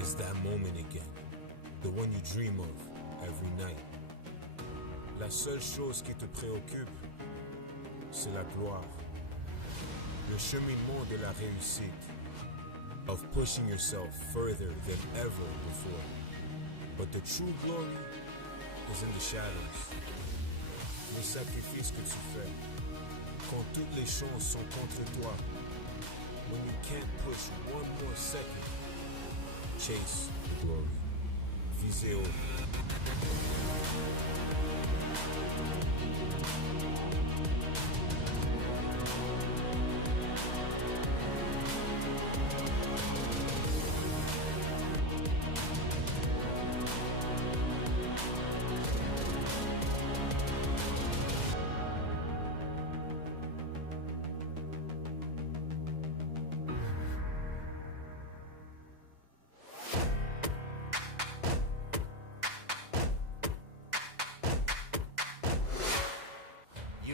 It's that moment again, the one you dream of every night. La seule chose qui te préoccupe, c'est la gloire. Le cheminement de la réussite, of pushing yourself further than ever before. But the true glory is in the shadows. Le sacrifice que tu fais, quand toutes les chances sont contre toi, when you can't push one more second, chase the glory. Visez haut.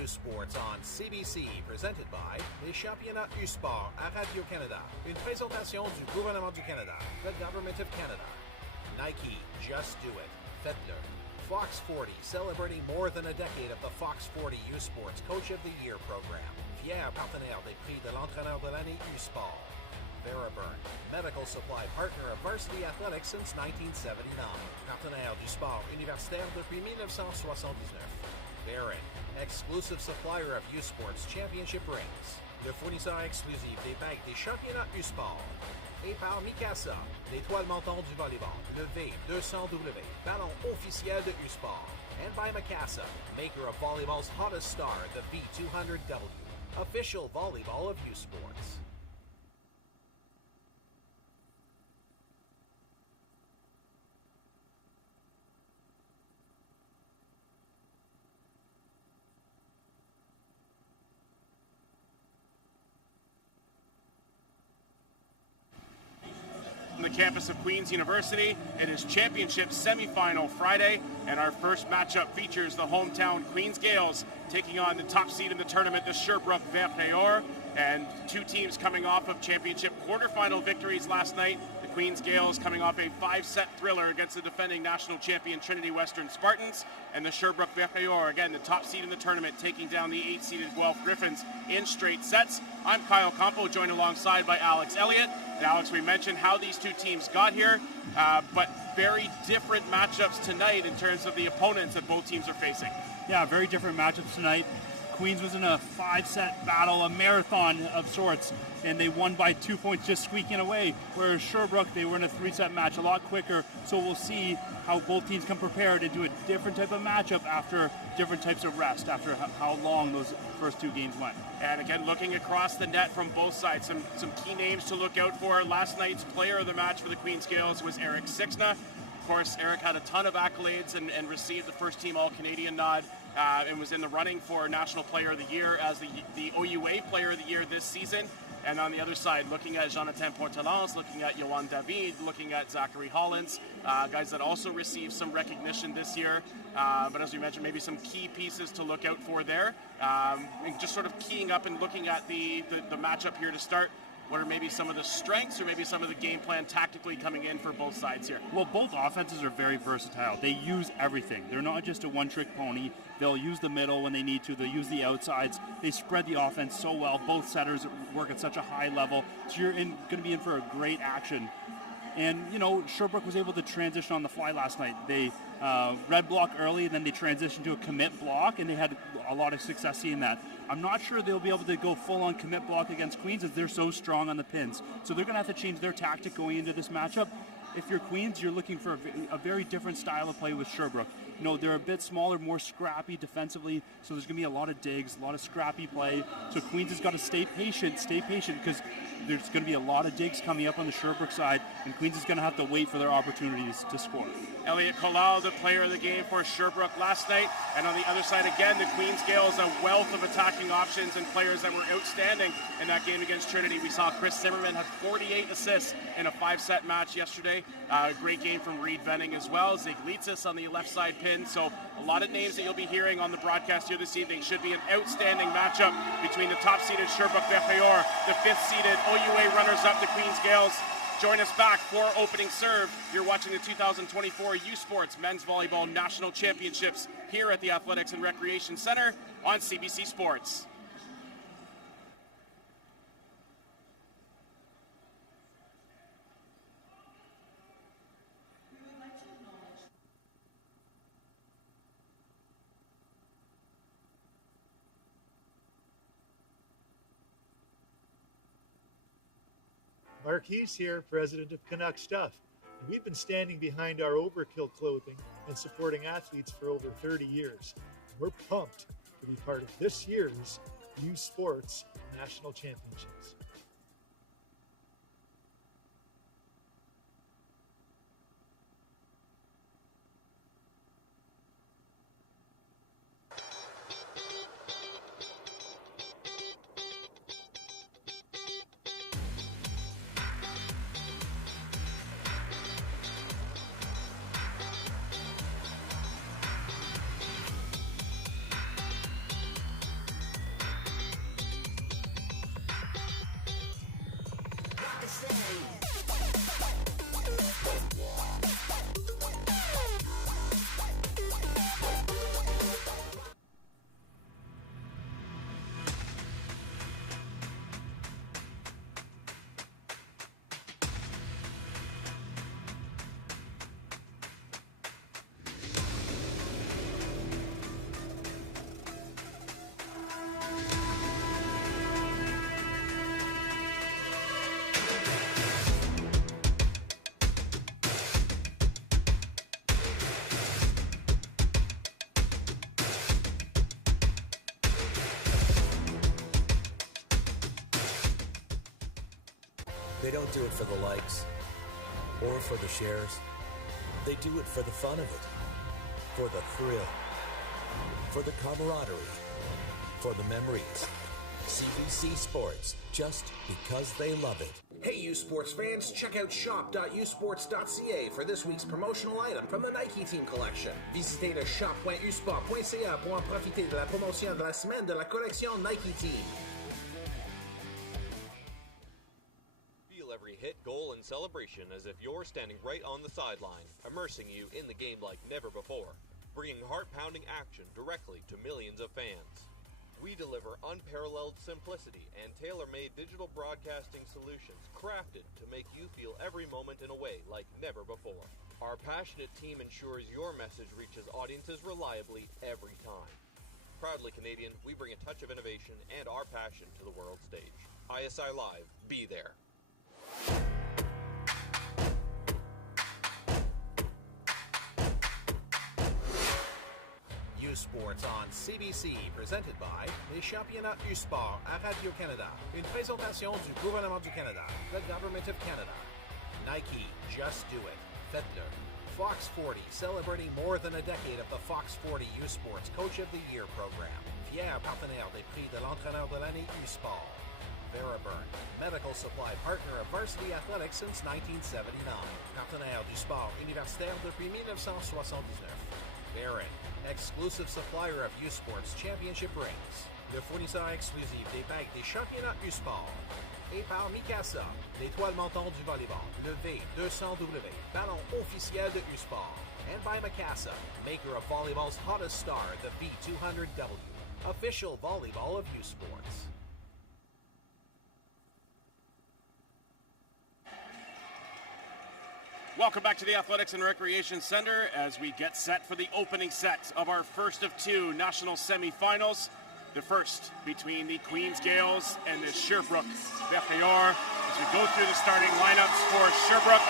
Sports on CBC, presented by les championnats U-Sport à Radio-Canada. Une présentation du gouvernement du Canada, the Government of Canada. Nike, just do it. Faites-le. Fox 40, celebrating more than a decade of the Fox 40 U-Sports Coach of the Year program. Fier partenaire des prix de l'entraîneur de l'année U-Sport. Theraburn, medical supply partner of Varsity Athletics since 1979. Partenaire du sport universitaire depuis 1979. Barron, exclusive supplier of U-Sports Championship rings. Le fournisseur exclusif des bagues des championnats U-Sport. Et par Mikasa, l'étoile montante du volleyball, le V200W, ballon officiel de U-Sport. And by Mikasa, maker of volleyball's hottest star, the V200W, official volleyball of U-Sports. On the campus of Queen's University, it is championship semifinal Friday, and our first matchup features the hometown Queen's Gales taking on the top seed in the tournament, the Sherbrooke Verpayeur, and two teams coming off of championship quarterfinal victories last night. The Queen's Gales coming off a 5-set thriller against the defending national champion Trinity Western Spartans, and the Sherbrooke Verpayeur, again the top seed in the tournament, taking down the 8-seeded Guelph Griffins in straight sets. I'm Kyle Campo, joined alongside by Alex Elliott. And Alex, we mentioned how these two teams got here, but very different matchups tonight in terms of the opponents that both teams are facing. Yeah, very different matchups tonight. Queens was in a 5-set battle, a marathon of sorts, and they won by 2 points, just squeaking away. Whereas Sherbrooke, they were in a 3-set match, a lot quicker. So we'll see how both teams come prepared into a different type of matchup after different types of rest, after how long those first two games went. And again, looking across the net from both sides, some key names to look out for. Last night's player of the match for the Queen's Gales was Eric Sixna. Of course, Eric had a ton of accolades and received the first-team All-Canadian nod. And was in the running for National Player of the Year as the OUA Player of the Year this season. And on the other side, looking at Jonathan Portelance, looking at Yohan David, looking at Zachary Hollins, guys that also received some recognition this year. But as we mentioned, maybe some key pieces to look out for there. And just sort of keying up and looking at the matchup here to start. What are maybe some of the strengths or maybe some of the game plan tactically coming in for both sides here? Well, both offenses are very versatile. They use everything. They're not just a one-trick pony. They'll use the middle when they need to. They'll use the outsides. They spread the offense so well. Both setters work at such a high level. So you're going to be in for a great action. And, you know, Sherbrooke was able to transition on the fly last night. They red block early, then they transitioned to a commit block, and they had a lot of success seeing that. I'm not sure they'll be able to go full-on commit block against Queens as they're so strong on the pins. So they're going to have to change their tactic going into this matchup. If you're Queens, you're looking for a very different style of play with Sherbrooke. You know, they're a bit smaller, more scrappy defensively, so there's going to be a lot of digs, a lot of scrappy play. So Queens has got to stay patient, because there's going to be a lot of digs coming up on the Sherbrooke side, and Queens is going to have to wait for their opportunities to score. Elliot Collal, the player of the game for Sherbrooke last night. And on the other side, again, the Queen's Gales, a wealth of attacking options and players that were outstanding in that game against Trinity. We saw Chris Zimmerman had 48 assists in a 5-set match yesterday. A great game from Reed Venning as well. Ziglitsis on the left side pin. So a lot of names that you'll be hearing on the broadcast here this evening. Should be an outstanding matchup between the top-seeded Sherbrooke Verpayeur, the 5th-seeded OUA runners-up, the Queen's Gales. Join us back for opening serve. You're watching the 2024 U Sports Men's Volleyball National Championships here at the Athletics and Recreation Center on CBC Sports. Marquise here, president of Canuck Stuff. And we've been standing behind our Overkill clothing and supporting athletes for over 30 years. And we're pumped to be part of this year's U Sports National Championships. They don't do it for the likes or for the shares. They do it for the fun of it, for the thrill, for the camaraderie, for the memories. CBC Sports, just because they love it. Hey, U Sports fans, check out shop.usports.ca for this week's promotional item from the Nike Team Collection. Visitez le shop.usport.ca pour en profiter de la promotion de la semaine de la collection Nike Team. Every hit, goal, and celebration as if you're standing right on the sideline, immersing you in the game like never before, bringing heart-pounding action directly to millions of fans. We deliver unparalleled simplicity and tailor-made digital broadcasting solutions crafted to make you feel every moment in a way like never before. Our passionate team ensures your message reaches audiences reliably every time. Proudly Canadian, we bring a touch of innovation and our passion to the world stage. ISI Live, be there. U Sports on CBC, presented by les championnats U Sport à Radio-Canada. Une présentation du gouvernement du Canada, the Government of Canada. Nike, just do it. Faites-le. Fox 40, celebrating more than a decade of the Fox 40 U Sports Coach of the Year program. Fier partenaire des prix de l'entraîneur de l'année U Sport. Veriburn, medical supply partner of Varsity Athletics since 1979. Partenaire du sport universitaire depuis 1979. Barron, exclusive supplier of U Sports Championship rings. Le fournisseur exclusif des bagues des championnats U Sport. Et par Mikasa, l'étoile montante du volleyball, le V200W, ballon officiel de U Sport. And by Mikasa, maker of volleyball's hottest star, the V200W, official volleyball of U Sports. Welcome back to the Athletics and Recreation Center as we get set for the opening set of our first of two national semifinals. The first between the Queen's Gales and the Sherbrooke Berthayor. As we go through the starting lineups for Sherbrooke,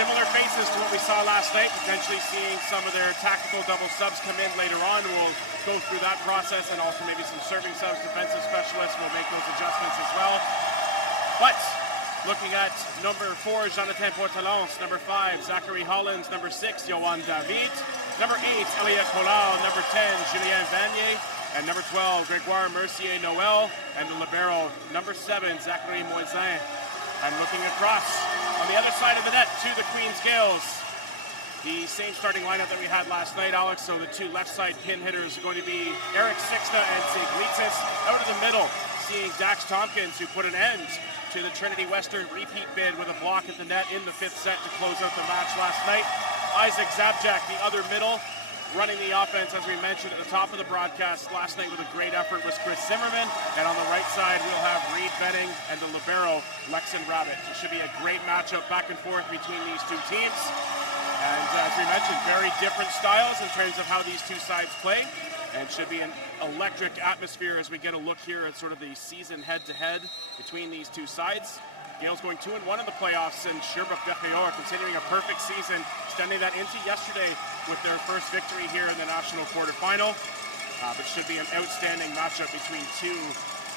similar faces to what we saw last night, potentially seeing some of their tactical double subs come in later on. We'll go through that process, and also maybe some serving subs, defensive specialists will make those adjustments as well. But looking at number 4, Jonathan Portalance. Number 5, Zachary Hollins. Number 6, Yohan David. Number 8, Elia Collard. Number 10, Julien Vanier. And number 12, Grégoire Mercier-Noël. And the libero, number 7, Zachary Moisin. And looking across on the other side of the net to the Queen's Gales, the same starting lineup that we had last night, Alex. So the two left side pin hitters are going to be Eric Sixna and Ziglitzis. Out of the middle, seeing Dax Tompkins, who put an end to to the Trinity Western repeat bid with a block at the net in the 5th set to close out the match last night. Isaac Zabjak, the other middle, running the offense, as we mentioned at the top of the broadcast last night with a great effort was Chris Zimmerman. And on the right side, we'll have Reed Benning and the libero, Lexon Rabbit. It should be a great matchup back and forth between these two teams. And as we mentioned, very different styles in terms of how these two sides play. And should be an electric atmosphere as we get a look here at sort of the season head-to-head between these two sides. Gales going 2-1 in the playoffs, and Sherbrooke-Berthiaume continuing a perfect season, extending that into yesterday with their first victory here in the national quarterfinal. But should be an outstanding matchup between two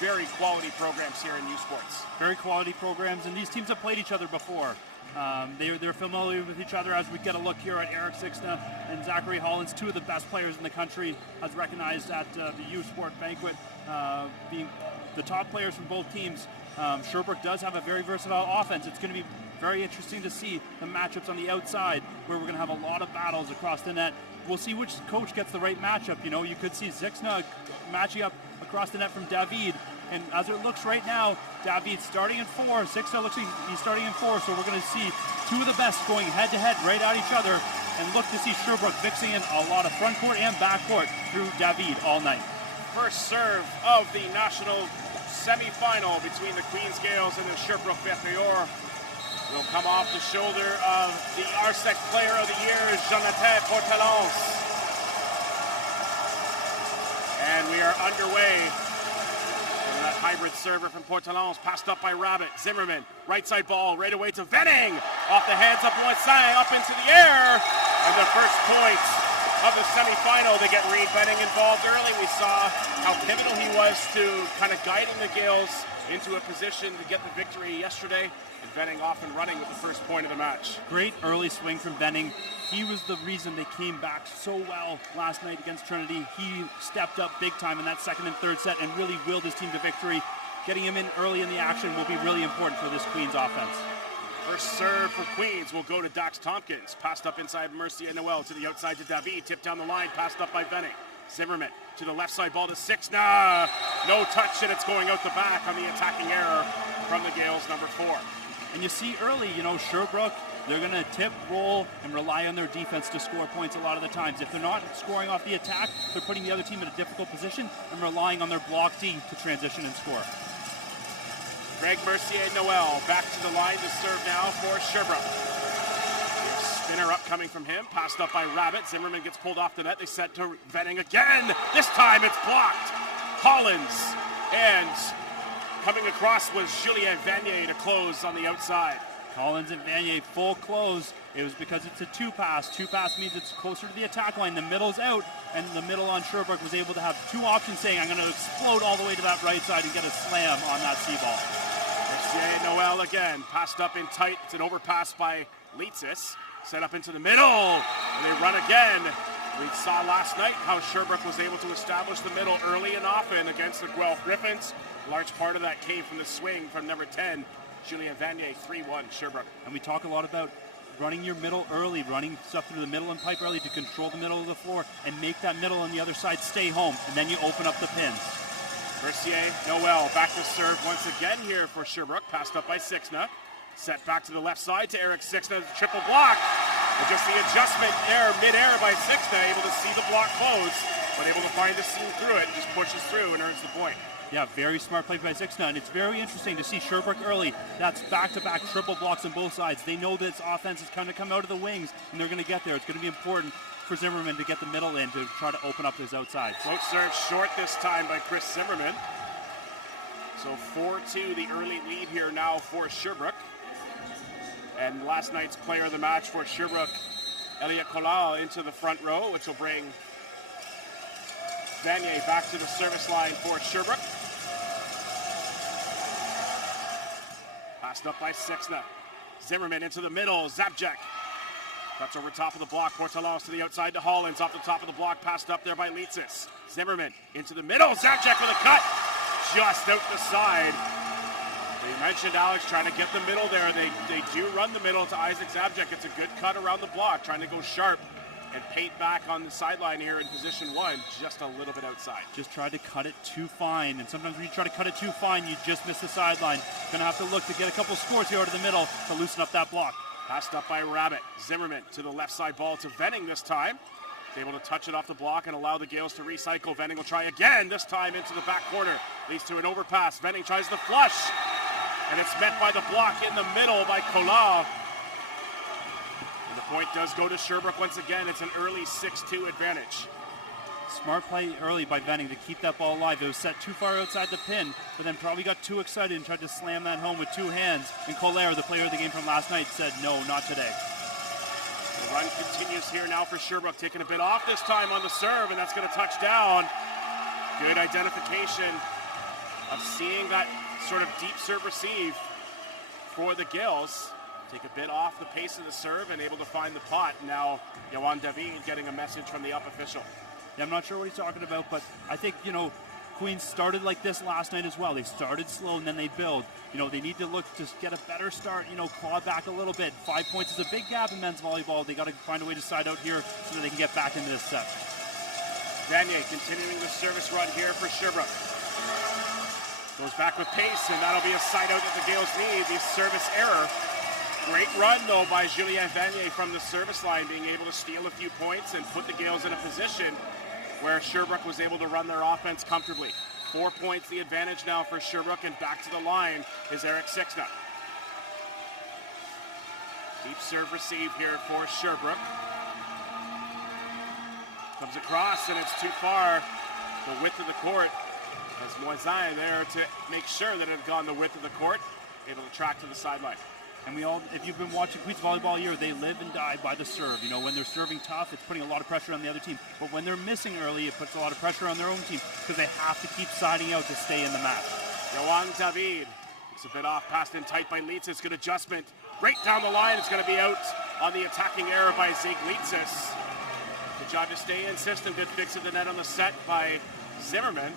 very quality programs here in U Sports. Very quality programs, and these teams have played each other before. They're familiar with each other. As we get a look here at Eric Sixna and Zachary Hollins, two of the best players in the country, as recognized at the U Sport banquet, being the top players from both teams. Sherbrooke does have a very versatile offense. It's going to be very interesting to see the matchups on the outside, where we're going to have a lot of battles across the net. We'll see which coach gets the right matchup. You know, you could see Zixna matching up across the net from David. And as it looks right now, David's starting in 4. Zixna looks like he's starting in 4. So we're going to see two of the best going head-to-head right at each other, and look to see Sherbrooke mixing in a lot of front court and back court through David all night. First serve of the national semifinal between the Queen's Gales and the Sherbrooke-Berthiaume will come off the shoulder of the RSEC Player of the Year, Jonathan Portalance. And we are underway. And that hybrid server from Portalance, passed up by Rabbit. Zimmerman, right side ball, right away to Venning. Off the hands of Boissang, up into the air. And the first point of the semifinal. They get Reed Benning involved early. We saw how pivotal he was to kind of guiding the Gales into a position to get the victory yesterday. And Benning off and running with the first point of the match. Great early swing from Benning. He was the reason they came back so well last night against Trinity. He stepped up big time in that second and third set and really willed his team to victory. Getting him in early in the action will be really important for this Queens offense. First serve for Queens will go to Dax Tompkins. Passed up inside Mercier Noel to the outside to David. Tipped down the line, passed up by Benning. Zimmerman to the left side ball to Sixna. No touch, and it's going out the back on the attacking error from the Gales, number 4. And you see early, you know, Sherbrooke, they're going to tip, roll, and rely on their defense to score points a lot of the times. If they're not scoring off the attack, they're putting the other team in a difficult position and relying on their block D to transition and score. Greg Mercier-Noel back to the line to serve now for Sherbrooke. Spinner up coming from him, passed up by Rabbit. Zimmerman gets pulled off the net. They set to Venning again. This time it's blocked. Hollins, and coming across was Julien Vanier to close on the outside. Hollins and Vanier full close. It was because it's a two-pass. Two-pass means it's closer to the attack line. The middle's out, and the middle on Sherbrooke was able to have two options, saying, I'm going to explode all the way to that right side and get a slam on that C-ball. Mercier-Noel again, passed up in tight. It's an overpass by Leitzis. Set up into the middle, and they run again. We saw last night how Sherbrooke was able to establish the middle early and often against the Guelph Griffins. A large part of that came from the swing from number 10, Julien Vanier, 3-1 Sherbrooke. And we talk a lot about running your middle early, running stuff through the middle and pipe early to control the middle of the floor and make that middle on the other side stay home, and then you open up the pins. Mercier-Noel back to serve once again here for Sherbrooke, passed up by Sixna. Set back to the left side to Eric Sixna, triple block. And just the adjustment there, mid-air by Sixna, able to see the block close, but able to find the seam through it, just pushes through and earns the point. Yeah, very smart play by Sixna, and it's very interesting to see Sherbrooke early. That's back-to-back triple blocks on both sides. They know this offense is going to come out of the wings, and they're going to get there. It's going to be important for Zimmerman to get the middle in to try to open up his outsides. Float serve short this time by Chris Zimmerman. So 4-2, the early lead here now for Sherbrooke. And last night's player of the match for Sherbrooke, Elliot Collard, into the front row, which will bring Vanier back to the service line for Sherbrooke. Passed up by Sixna. Zimmerman into the middle, Zabjak. Cuts over top of the block, Portalance to the outside to Hollins, off the top of the block, passed up there by Leitzis. Zimmerman into the middle, Zabjak with a cut, just out the side. You mentioned Alex trying to get the middle there. They do run the middle to Isaac Zabjak. It's a good cut around the block, trying to go sharp. And Pate back on the sideline here in position 1, just a little bit outside. Just tried to cut it too fine, and sometimes when you try to cut it too fine, you just miss the sideline. Gonna have to look to get a couple scores here out of the middle to loosen up that block. Passed up by Rabbit. Zimmerman to the left side ball to Venning this time. He's able to touch it off the block and allow the Gales to recycle. Venning will try again, this time into the back corner. Leads to an overpass. Venning tries the flush. And it's met by the block in the middle by Collard. And the point does go to Sherbrooke once again. It's an early 6-2 advantage. Smart play early by Venning to keep that ball alive. It was set too far outside the pin, but then probably got too excited and tried to slam that home with 2 hands. And Collard, the player of the game from last night, said, no, not today. The run continues here now for Sherbrooke, taking a bit off this time on the serve, and that's going to touch down. Good identification of seeing that sort of deep serve receive for the Gales. Take a bit off the pace of the serve and able to find the pot. Now, Yohan David getting a message from the up official. Yeah, I'm not sure what he's talking about, but I think, Queens started like this last night as well. They started slow and then they build. They need to look to get a better start, claw back a little bit. 5 points is a big gap in men's volleyball. They got to find a way to side out here so that they can get back into this set. Vanier continuing the service run here for Sherbrooke. Goes back with pace, and that'll be a side out that the Gales need. The service error. Great run, though, by Julien Vanier from the service line, being able to steal a few points and put the Gales in a position where Sherbrooke was able to run their offense comfortably. 4 points the advantage now for Sherbrooke, and back to the line is Eric Sixna. Deep serve receive here for Sherbrooke. Comes across, and it's too far. The width of the court. As Moisin there to make sure that it had gone the width of the court, able to track to the sideline. And if you've been watching Queens volleyball all year, they live and die by the serve. When they're serving tough, it's putting a lot of pressure on the other team. But when they're missing early, it puts a lot of pressure on their own team because they have to keep siding out to stay in the match. Yohan David. It's a bit off, passed in tight by Leitzis. Good adjustment. Right down the line. It's going to be out on the attacking error by Zeke Leitzis. Good job to stay in system. Good fix of the net on the set by Zimmerman.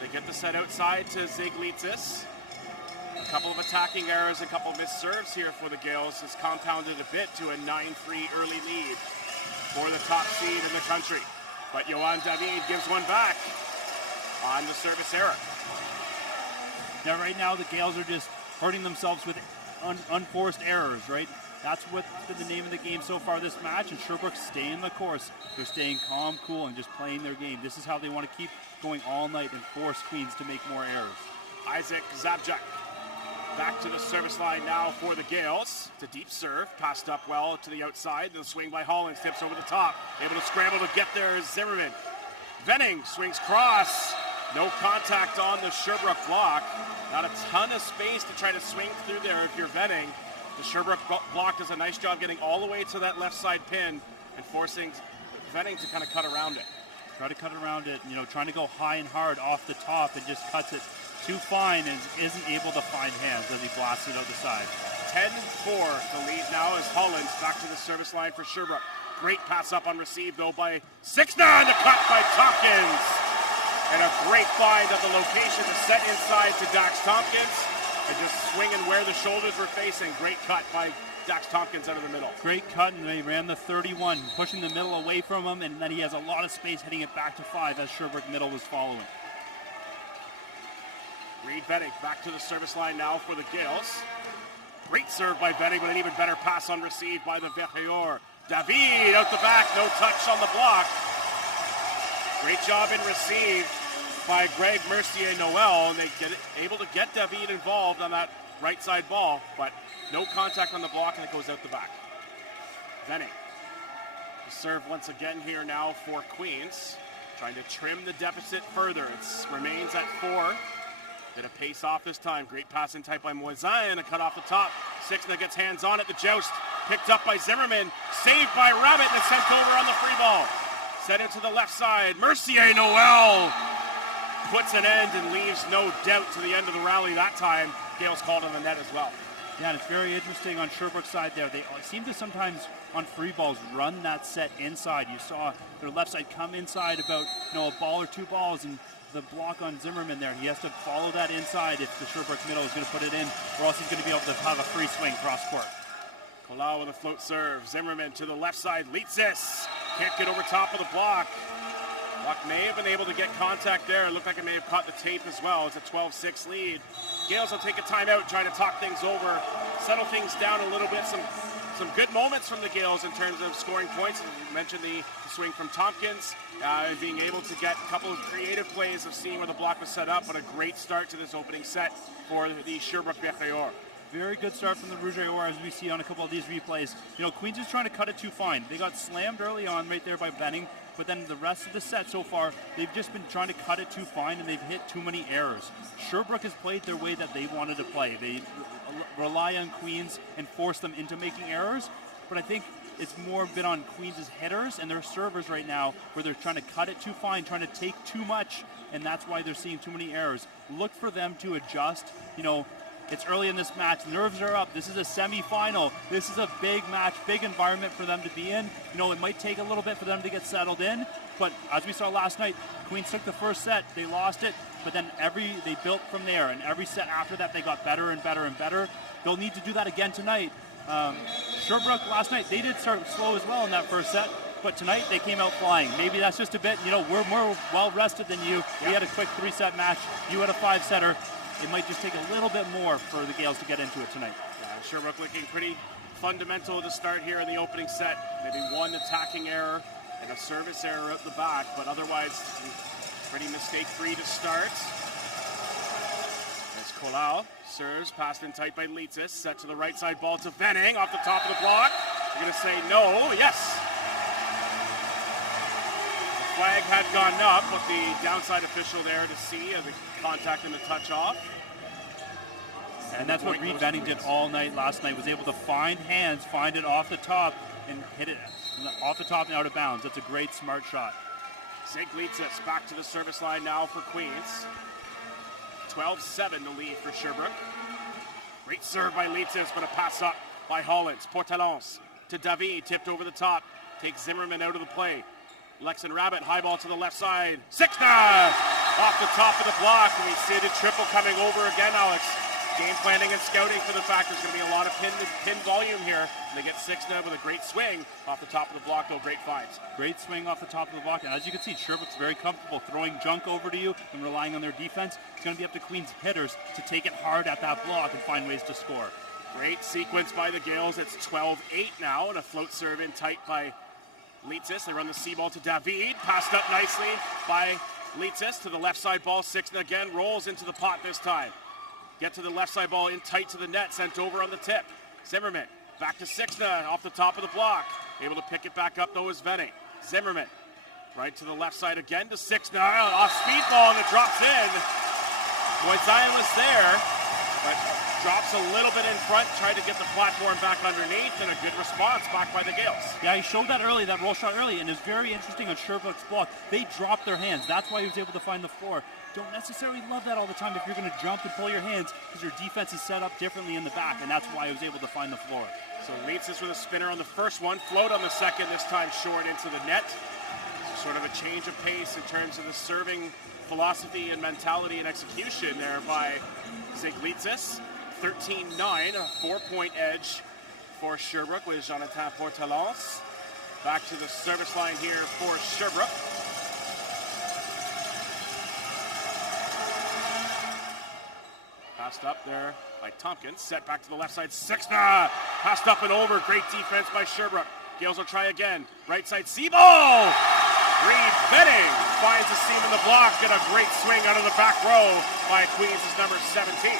They get the set outside to Zeke Leitzis. A couple of attacking errors, a couple of missed serves here for the Gales has compounded a bit to a 9-3 early lead for the top seed in the country. But Yohan David gives one back on the service error. Now, right now, the Gales are just hurting themselves with unforced errors, right? That's what's been the name of the game so far this match, and Sherbrooke staying the course. They're staying calm, cool, and just playing their game. This is how they want to keep going all night and force Queens to make more errors. Isaac Zabjak back to the service line now for the Gales. It's a deep serve, passed up well to the outside. The swing by Hollins, tips over the top. Able to scramble to get there is Zimmerman. Venning swings cross. No contact on the Sherbrooke block. Not a ton of space to try to swing through there if you're Venning. The Sherbrooke block does a nice job getting all the way to that left side pin and forcing Venning to kind of cut around it. Try to cut around it, trying to go high and hard off the top and just cuts it too fine and isn't able to find hands as he blasts it out the side. 10-4 the lead now as Hollins back to the service line for Sherbrooke. Great pass up on receive though by Sixna, and the cut by Tompkins. And a great find of the location to set inside to Dax Tompkins and just swinging where the shoulders were facing. Great cut by Dax Tompkins out of the middle. Great cut, and they ran the 31, pushing the middle away from him, and then he has a lot of space heading it back to 5 as Sherbrooke middle was following. Reed Venning back to the service line now for the Gales. Great serve by Venning, but an even better pass on receive by the Verrier. David out the back, no touch on the block. Great job in receive by Greg Mercier-Noel, and they get able to get David involved on that right side ball, but no contact on the block, and it goes out the back. Venning. The serve once again here now for Queens. Trying to trim the deficit further. It remains at 4. Bit of pace off this time. Great pass in tight by Moisin. A cut off the top. Sixna gets hands on it. The joust picked up by Zimmerman. Saved by Rabbit, and it's sent over on the free ball. Set it to the left side. Mercier-Noel puts an end and leaves no doubt to the end of the rally that time. Gales called on the net as well. Yeah, and it's very interesting on Sherbrooke's side there. They seem to sometimes on free balls run that set inside. You saw their left side come inside about a ball or 2 balls, and the block on Zimmerman there. He has to follow that inside if the Sherbrooke middle is going to put it in, or else he's going to be able to have a free swing cross court. Colau with a float serve. Zimmerman to the left side. Leitzis Kick it over top of the block. Buck may have been able to get contact there. It looked like it may have caught the tape as well. It's a 12-6 lead. Gales will take a timeout, try to talk things over, settle things down a little bit. Some good moments from the Gales in terms of scoring points. You mentioned the swing from Tompkins, being able to get a couple of creative plays of seeing where the block was set up, but a great start to this opening set for the Sherbrooke Berthayor. Very good start from the Rouge et Or, as we see on a couple of these replays. You know, Queens is trying to cut it too fine. They got slammed early on right there by Benning, but then the rest of the set so far, they've just been trying to cut it too fine, and they've hit too many errors. Sherbrooke has played their way that they wanted to play. They rely on Queens and force them into making errors, but I think it's more been on Queens' hitters and their servers right now, where they're trying to cut it too fine, trying to take too much, and that's why they're seeing too many errors. Look for them to adjust. You know, it's early in this match. Nerves are up. This is a semifinal. This is a big match, big environment for them to be in. You know, it might take a little bit for them to get settled in, but as we saw last night, Queens took the first set. They lost it, but then they built from there, and every set after that, they got better and better and better. They'll need to do that again tonight. Sherbrooke last night, they did start slow as well in that first set, but tonight they came out flying. Maybe that's just a bit, you know, we're more well-rested than you. Yeah. We had a quick 3-set match. You had a 5-setter. It might just take a little bit more for the Gales to get into it tonight. Sherbrooke looking pretty fundamental to start here in the opening set. Maybe one attacking error and a service error at the back, but otherwise pretty mistake-free to start. As Colau serves, passed in tight by Litzis, set to the right side ball to Venning off the top of the block. You're going to say no. Yes. The flag had gone up, but the downside official there to see the contact and the touch off. And that's what Reed Venning did all night last night, was able to find hands, find it off the top, and hit it off the top and out of bounds. That's a great, smart shot. Zig Litzis back to the service line now for Queens. 12-7 the lead for Sherbrooke. Great serve by Litzis, but a pass up by Hollins. Portalance to David, tipped over the top. Takes Zimmerman out of the play. Lexan Rabbit, high ball to the left side. Sixna off the top of the block. And we see the triple coming over again, Alex. Game planning and scouting for the fact there's going to be a lot of pin volume here. And they get Sixna with a great swing off the top of the block, though. Great finds. Great swing off the top of the block. And as you can see, Sherbrooke's very comfortable throwing junk over to you and relying on their defense. It's going to be up to Queens hitters to take it hard at that block and find ways to score. Great sequence by the Gales. It's 12-8 now, and a float serve in tight by Litzis. They run the C ball to David. Passed up nicely by Litzis to the left side ball. Sixna again rolls into the pot this time. Get to the left side ball in tight to the net, sent over on the tip. Zimmerman back to Sixna off the top of the block. Able to pick it back up though is Venning. Zimmerman right to the left side again to Sixna. Off speed ball and it drops in. Moisaia was there, but drops a little bit in front, tried to get the platform back underneath, and a good response back by the Gales. Yeah, he showed that early, that roll shot early, and it's very interesting on Sherbrooke's block. They dropped their hands. That's why he was able to find the floor. Don't necessarily love that all the time if you're going to jump and pull your hands, because your defense is set up differently in the back, and that's why he was able to find the floor. So Litzis with a spinner on the first one, float on the second, this time short into the net. So sort of a change of pace in terms of the serving philosophy and mentality and execution there by Zig Litzis. 13-9, a 4-point edge for Sherbrooke with Jonathan Portalance. Back to the service line here for Sherbrooke. Passed up there by Tompkins. Set back to the left side. Sixna passed up and over. Great defense by Sherbrooke. Gales will try again. Right side C-ball. Reed Venning finds a seam in the block and a great swing out of the back row by Queens' number 17.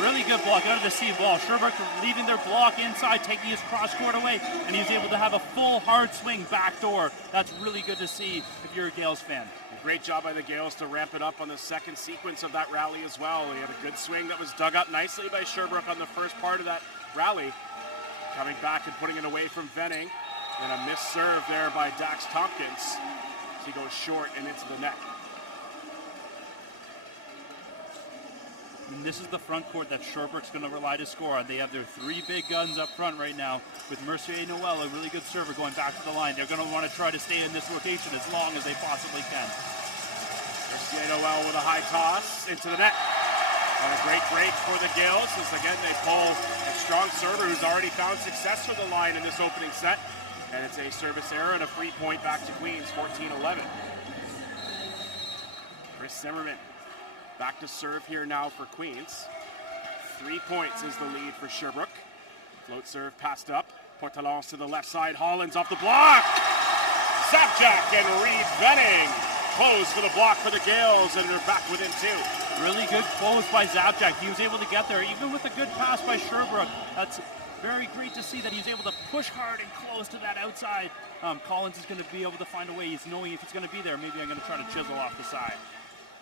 Really good block out of the seam ball. Sherbrooke leaving their block inside, taking his cross court away, and he's able to have a full hard swing backdoor. That's really good to see if you're a Gales fan. A great job by the Gales to ramp it up on the second sequence of that rally as well. He had a good swing that was dug up nicely by Sherbrooke on the first part of that rally. Coming back and putting it away from Venning. And a missed serve there by Dax Tompkins. He goes short and into the net. And this is the front court that Sherbrooke's going to rely to score on. They have their three big guns up front right now with Mercier Noel, a really good server, going back to the line. They're going to want to try to stay in this rotation as long as they possibly can. Mercier Noel with a high toss into the net. And a great break for the Gales as again they pull a strong server who's already found success for the line in this opening set. And it's a service error and a free point back to Queens, 14-11. Chris Zimmerman back to serve here now for Queens. 3 points is the lead for Sherbrooke. Float serve passed up. Portalance to the left side. Hollins off the block. Zapchak and Reed Benning close for the block for the Gales, and they're back within 2. Really good close by Zapchak. He was able to get there, even with a good pass by Sherbrooke. That's very great to see that he's able to push hard and close to that outside. Collins is going to be able to find a way. He's knowing if it's going to be there, maybe I'm going to try to chisel off the side.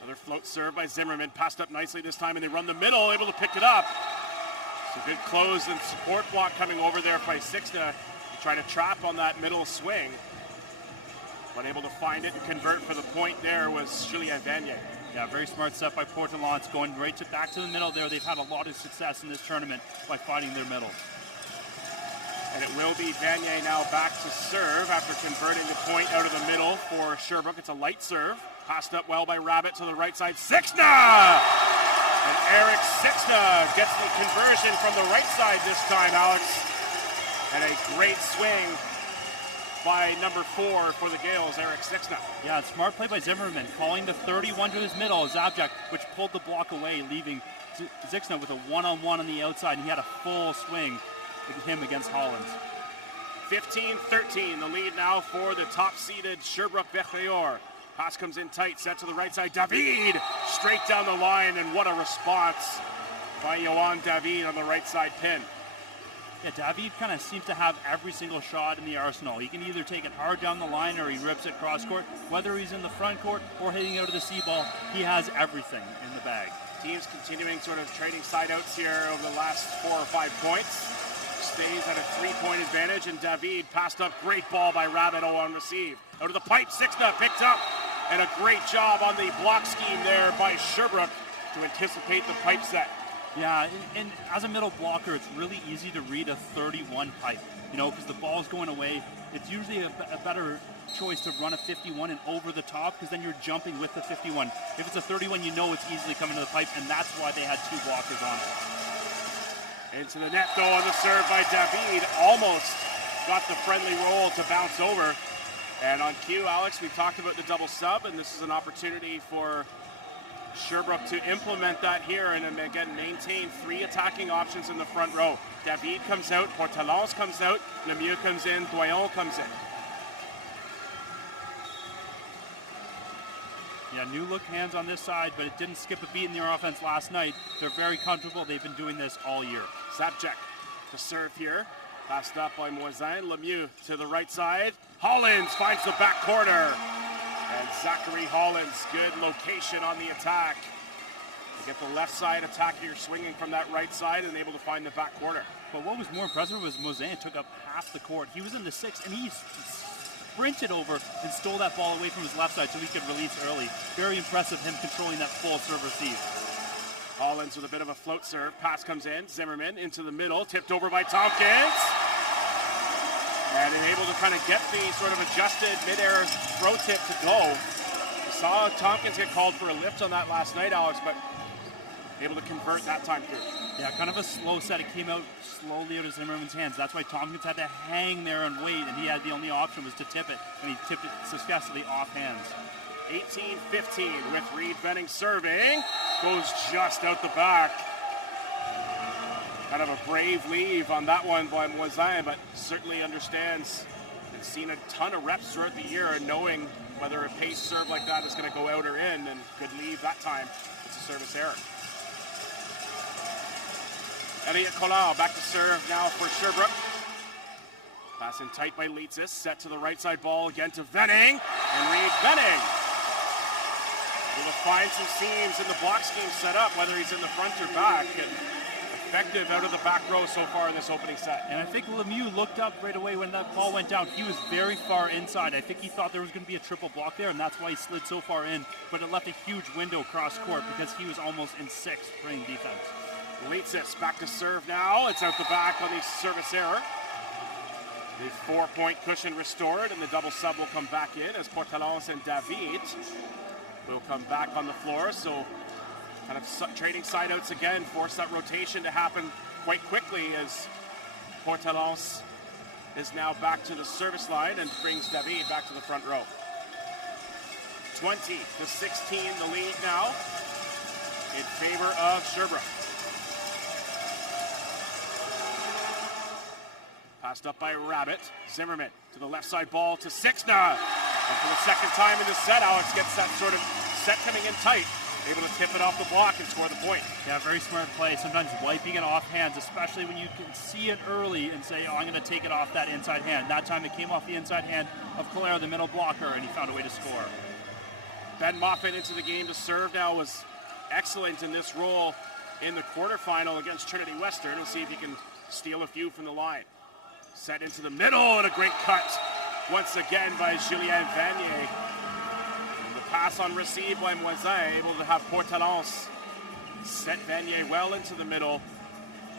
Another float serve by Zimmerman, passed up nicely this time, and they run the middle, able to pick it up. So good close and support block coming over there by Sixna to try to trap on that middle swing. But able to find it and convert for the point there was Julien Vanier. Yeah, very smart set by Portalance, going right back to the middle there. They've had a lot of success in this tournament by finding their middle. And it will be Vanier now back to serve after converting the point out of the middle for Sherbrooke. It's a light serve. Passed up well by Rabbit to the right side. Sixna! And Eric Sixna gets the conversion from the right side this time, Alex. And a great swing by number 4 for the Gales, Eric Sixna. Yeah, smart play by Zimmerman, calling the 31 to his middle, Zapchak, which pulled the block away, leaving Sixna with a one-on-one on the outside, and he had a full swing with him against Hollins. 15-13, the lead now for the top-seeded Sherbrooke-Berthéor. Pass comes in tight, set to the right side. David straight down the line, and what a response by Yohan David on the right side pin. Yeah, David kind of seems to have every single shot in the arsenal. He can either take it hard down the line or he rips it cross court. Whether he's in the front court or hitting out of the C-ball, he has everything in the bag. Teams continuing sort of trading side outs here over the last 4 or 5 points. Stays at a 3-point advantage, and David passed up. Great ball by Rabbit on receive. Out of the pipe, Sixna picked up, and a great job on the block scheme there by Sherbrooke to anticipate the pipe set. Yeah, and as a middle blocker, it's really easy to read a 31 pipe, because the ball's going away. It's usually a better choice to run a 51 and over the top, because then you're jumping with the 51. If it's a 31, you know it's easily coming to the pipe, and that's why they had 2 blockers on it. Into the net, though, on the serve by David. Almost got the friendly roll to bounce over. And on cue, Alex, we've talked about the double sub, and this is an opportunity for Sherbrooke to implement that here and again maintain 3 attacking options in the front row. David comes out, Portalance comes out, Lemieux comes in, Doyon comes in. Yeah, new look hands on this side, but it didn't skip a beat in their offense last night. They're very comfortable. They've been doing this all year. Zapchak to serve here. Passed up by Moisin. Lemieux to the right side. Hollins finds the back corner. And Zachary Hollins, good location on the attack. You get the left side attacker swinging from that right side and able to find the back corner. But what was more impressive was Moisin took up half the court. He was in the 6, and he sprinted over and stole that ball away from his left side so he could release early. Very impressive, him controlling that full serve receive. Hollins with a bit of a float serve. Pass comes in. Zimmerman into the middle. Tipped over by Tompkins. And able to kind of get the sort of adjusted mid-air throw tip to go. We saw Tompkins get called for a lift on that last night, Alex, but able to convert that time through. Yeah, kind of a slow set. It came out slowly out of Zimmerman's hands. That's why Tompkins had to hang there and wait, and he had the only option was to tip it, and he tipped it successfully off hands. 18-15 with Reed Benning serving. Goes just out the back. Kind of a brave leave on that one by Moisin, but certainly understands and seen a ton of reps throughout the year and knowing whether a pace serve like that is going to go out or in, and good leave that time. It's a service error. Elliot Collard back to serve now for Sherbrooke. Pass in tight by Leitzis, set to the right side ball again to Venning, and Reed Venning able to find some seams in the block scheme set up, whether he's in the front or back, and effective out of the back row so far in this opening set. And I think Lemieux looked up right away when that ball went down. He was very far inside. I think he thought there was going to be a triple block there, and that's why he slid so far in, but it left a huge window cross court because he was almost in 6th playing defense. Leitzis back to serve now. It's out the back on the service error. The 4-point cushion restored, and the double sub will come back in as Portalance and David will come back on the floor. So kind of trading side outs again, force that rotation to happen quite quickly as Portalance is now back to the service line and brings David back to the front row. 20-16 the lead now in favor of Sherbrooke. Passed up by Rabbit. Zimmerman to the left side ball to Sixna. And for the second time in the set, Alex gets that sort of set coming in tight. Able to tip it off the block and score the point. Yeah, very smart play. Sometimes wiping it off hands, especially when you can see it early and say, oh, I'm going to take it off that inside hand. That time it came off the inside hand of Claire, the middle blocker, and he found a way to score. Ben Moffat into the game to serve now was excellent in this role in the quarterfinal against Trinity Western. We'll see if he can steal a few from the line. Set into the middle and a great cut once again by Julien Vanier. And the pass on receive by Moisin, able to have Portalance set Vanier well into the middle,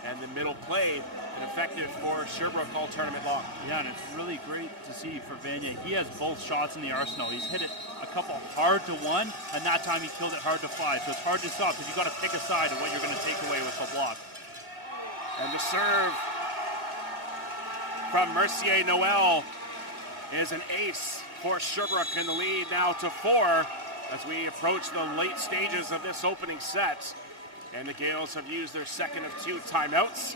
and the middle play and effective for Sherbrooke all tournament long. Yeah, and it's really great to see for Vanier. He has both shots in the arsenal. He's hit it a couple hard to one, and that time he killed it hard to five. So it's hard to stop because you got to pick a side of what you're going to take away with the block. And the serve from Mercier Noel is an ace for Sherbrooke in the lead now to 4 as we approach the late stages of this opening set. And the Gales have used their second of 2 timeouts.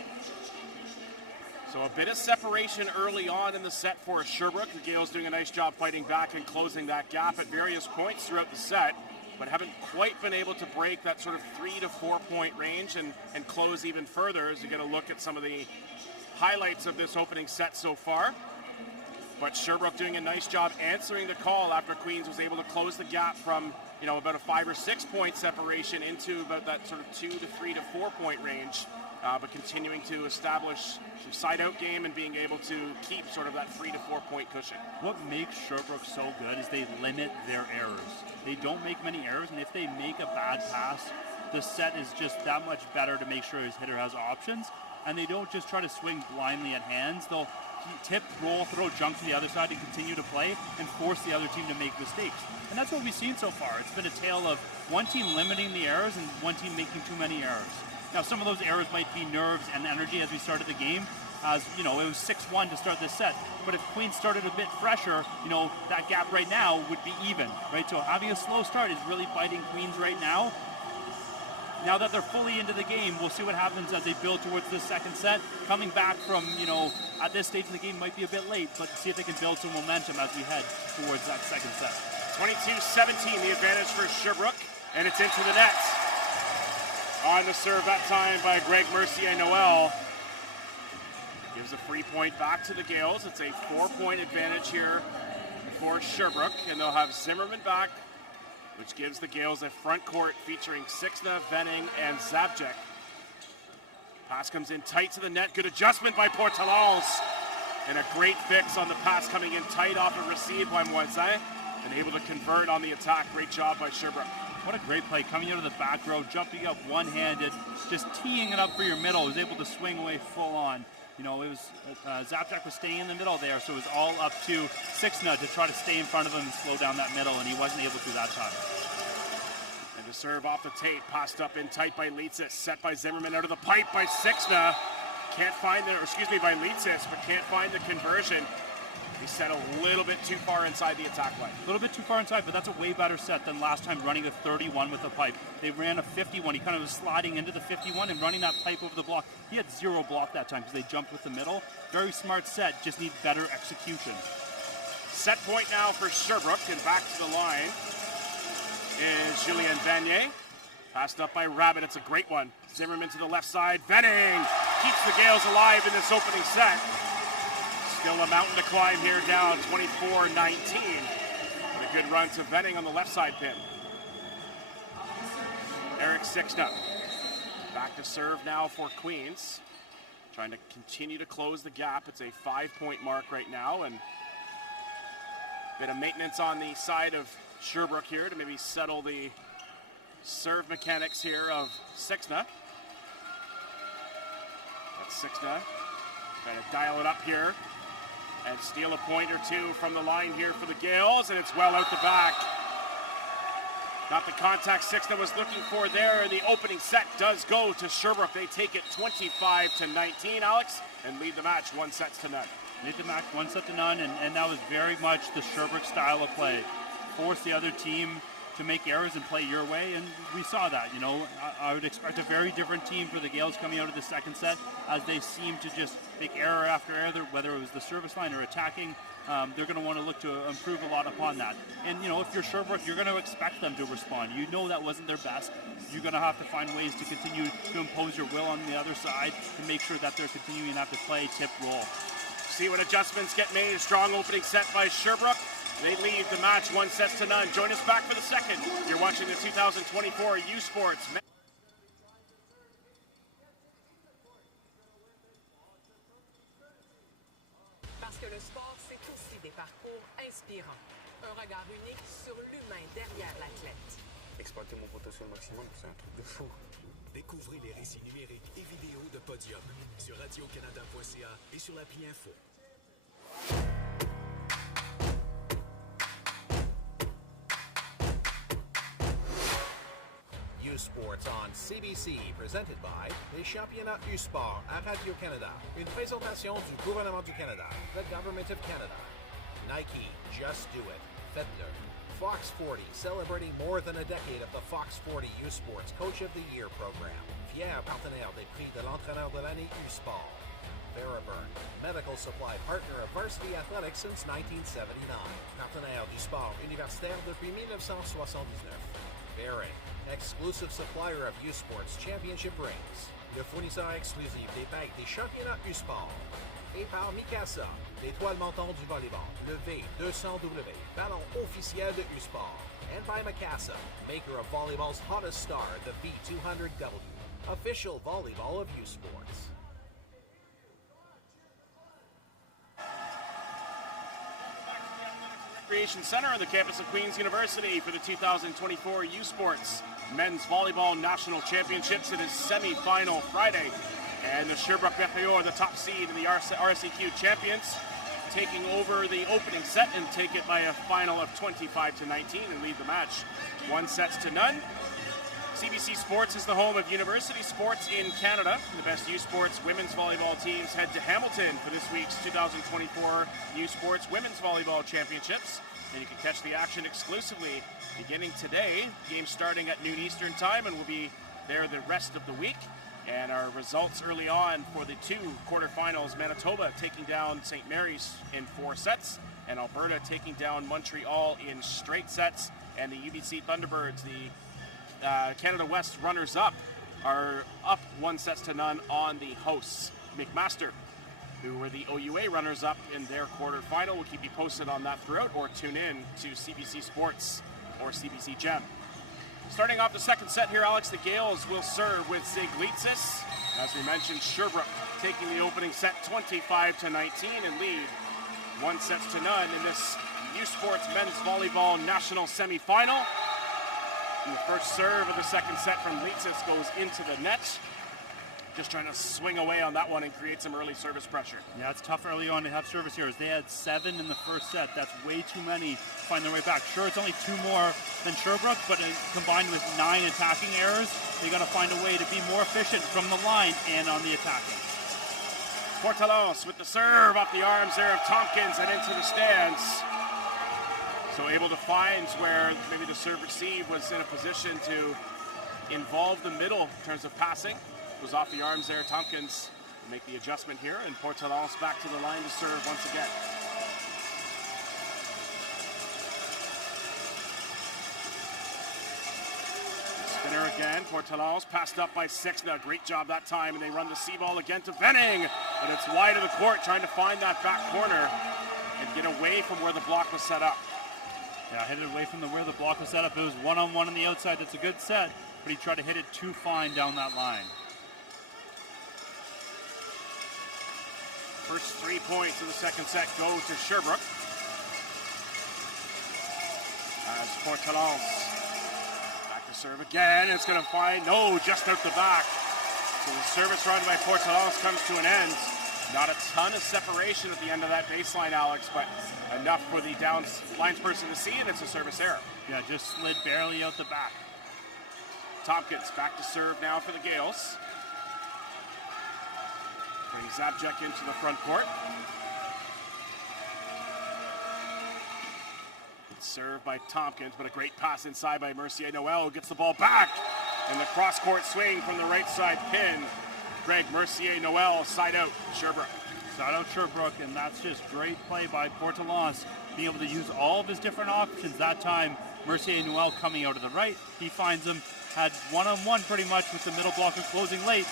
So a bit of separation early on in the set for Sherbrooke. The Gales doing a nice job fighting back and closing that gap at various points throughout the set, but haven't quite been able to break that sort of 3 to 4 point range and close even further as you're going to look at some of the highlights of this opening set so far. But Sherbrooke doing a nice job answering the call after Queens was able to close the gap from, you know, about a 5 or 6 point separation into about that sort of 2 to 3 to 4 point range, but continuing to establish some side out game and being able to keep sort of that 3 to 4 point cushion. What makes Sherbrooke so good is they limit their errors. They don't make many errors, and if they make a bad pass, the set is just that much better to make sure his hitter has options. And they don't just try to swing blindly at hands. They'll tip, roll, throw junk to the other side and continue to play and force the other team to make mistakes. And that's what we've seen so far. It's been a tale of one team limiting the errors and one team making too many errors. Now, some of those errors might be nerves and energy as we started the game. As you know, it was 6-1 to start this set. But if Queens started a bit fresher, you know, that gap right now would be even, right? So having a slow start is really biting Queens right now. Now that they're fully into the game, we'll see what happens as they build towards this second set. Coming back from, you know, at this stage in the game might be a bit late, but see if they can build some momentum as we head towards that second set. 22-17, the advantage for Sherbrooke, and it's into the net. On the serve that time by Greg Mercier-Noel. Gives a free point back to the Gales. It's a 4-point advantage here for Sherbrooke, and they'll have Zimmerman back, which gives the Gales a front court featuring Sixna, Venning, and Zabjek. Pass comes in tight to the net. Good adjustment by Portalance. And a great fix on the pass coming in tight off a receive by Moisin. And able to convert on the attack. Great job by Sherbrooke. What a great play. Coming out of the back row, jumping up one-handed, just teeing it up for your middle. Was able to swing away full on. You know, it was Zabjek was staying in the middle there, so it was all up to Sixna to try to stay in front of him and slow down that middle, and he wasn't able to that time. And the serve off the tape, passed up in tight by Leitzis, set by Zimmerman out of the pipe by Sixna. Can't find by Leitzis, but can't find the conversion. He set a little bit too far inside the attack line. A little bit too far inside, but that's a way better set than last time running a 31 with the pipe. They ran a 51. He kind of was sliding into the 51 and running that pipe over the block. He had 0 block that time because they jumped with the middle. Very smart set, just need better execution. Set point now for Sherbrooke, and back to the line is Julien Vanier. Passed up by Rabbit, it's a great one. Zimmerman to the left side, Venning keeps the Gales alive in this opening set. Still a mountain to climb here, down 24-19. And a good run to Venning on the left side pin. Eric Sixna back to serve now for Queens. Trying to continue to close the gap. It's a 5-point mark right now, and a bit of maintenance on the side of Sherbrooke here to maybe settle the serve mechanics here of Sixna. That's Sixna. Trying to dial it up here and steal a point or two from the line here for the Gales, and it's well out the back. Not the contact Sixna was looking for there, and the opening set does go to Sherbrooke. They take it 25-19, Alex, and lead the match 1-0. made the match 1-0, and that was very much the Sherbrooke style of play. Force the other team to make errors and play your way, and we saw that. You know, I would expect a very different team for the Gales coming out of the second set, as they seem to just make error after error, whether it was the service line or attacking. They're going to want to look to improve a lot upon that. And, you know, if you're Sherbrooke, you're going to expect them to respond. You know that wasn't their best. You're going to have to find ways to continue to impose your will on the other side to make sure that they're continuing to have to play, tip, roll. See what adjustments get made. Strong opening set by Sherbrooke. They lead the match 1-0. Join us back for the second. You're watching the 2024 U Sports. Parce que le sport, c'est aussi des parcours inspirants. Un regard unique sur l'humain derrière l'athlète. Exploiter mon potentiel maximum, c'est un truc de fou. Découvrez les récits numériques et vidéos de Podium sur radiocanada.ca et sur l'appli Info. U Sports on CBC, presented by les championnats U Sport à Radio-Canada. Une présentation du gouvernement du Canada, the Government of Canada. Nike, Just Do It, Fedler. Fox 40, celebrating more than a decade of the Fox 40 U Sports Coach of the Year program. Fier partenaire des prix de l'entraîneur de l'année U Sport. Veriburn, medical supply partner of Varsity Athletics since 1979. Partenaire du sport universitaire depuis 1979. Bering, exclusive supplier of U Sports Championship rings. Le fournisseur exclusif des bagues des championnats U Sport. Et par Mikasa, l'étoile montante du volleyball, le V200W, ballon officiel de U Sport. And by Mikasa, maker of volleyball's hottest star, the V200W, official volleyball of U Sports. Recreation Center on the campus of Queen's University for the 2024 U Sports Men's Volleyball National Championships. It is semi-final Friday, and the Sherbrooke Mercure, the top seed in the RSEQ champions, taking over the opening set and take it by a final of 25-19 and lead the match 1-0. CBC Sports is the home of university sports in Canada. The best U Sports women's volleyball teams head to Hamilton for this week's 2024 U Sports Women's Volleyball Championships. And you can catch the action exclusively beginning today. Game starting at noon Eastern time and will be there the rest of the week. And our results early on for the two quarterfinals: Manitoba taking down St. Mary's in 4 sets, and Alberta taking down Montreal in straight sets. And the UBC Thunderbirds, the Canada West runners-up, are up 1-0 on the hosts. McMaster, who were the OUA runners-up in their quarterfinal. We'll keep you posted on that throughout, or tune in to CBC Sports or CBC Gem. Starting off the second set here, Alex, the Gales will serve with Ziglitsis. As we mentioned, Sherbrooke taking the opening set 25-19 and lead 1-0 in this U Sports Men's Volleyball National Semifinal. And the first serve of the second set from Litsis goes into the net. Just trying to swing away on that one and create some early service pressure. Yeah, it's tough early on to have service errors. They had 7 in the first set. That's way too many to find their way back. Sure, it's only 2 more than Sherbrooke, but combined with 9 attacking errors, they got to find a way to be more efficient from the line and on the attacking. Portalos with the serve off the arms there of Tompkins and into the stands. So able to find where maybe the serve receive was in a position to involve the middle in terms of passing. Was off the arms there. Tompkins make the adjustment here, and Portalos back to the line to serve once again. Spinner again. Portalos passed up by Sixna. Great job that time, and they run the C ball again to Venning, but it's wide of the court, trying to find that back corner and get away from where the block was set up. Yeah, hit it away from where the block was set up. It was one-on-one on the outside. That's a good set, but he tried to hit it too fine down that line. First 3 points of the second set go to Sherbrooke. As Portalons back to serve again. It's going to find, no, just out the back. So the service run by Portalons comes to an end. Not a ton of separation at the end of that baseline, Alex, but enough for the down lines person to see, and it's a service error. Yeah, just slid barely out the back. Tompkins back to serve now for the Gales. Brings Zabjek into the front court. serve by Tompkins, but a great pass inside by Mercier Noel, who gets the ball back. And the cross-court swing from the right side pin. Greg Mercier Noel, side out, Sherbrooke. Side out Sherbrooke, and that's just great play by Pointe-Claire, being able to use all of his different options. That time, Mercier Noel coming out of the right. He finds him, had one-on-one pretty much with the middle blocker closing late.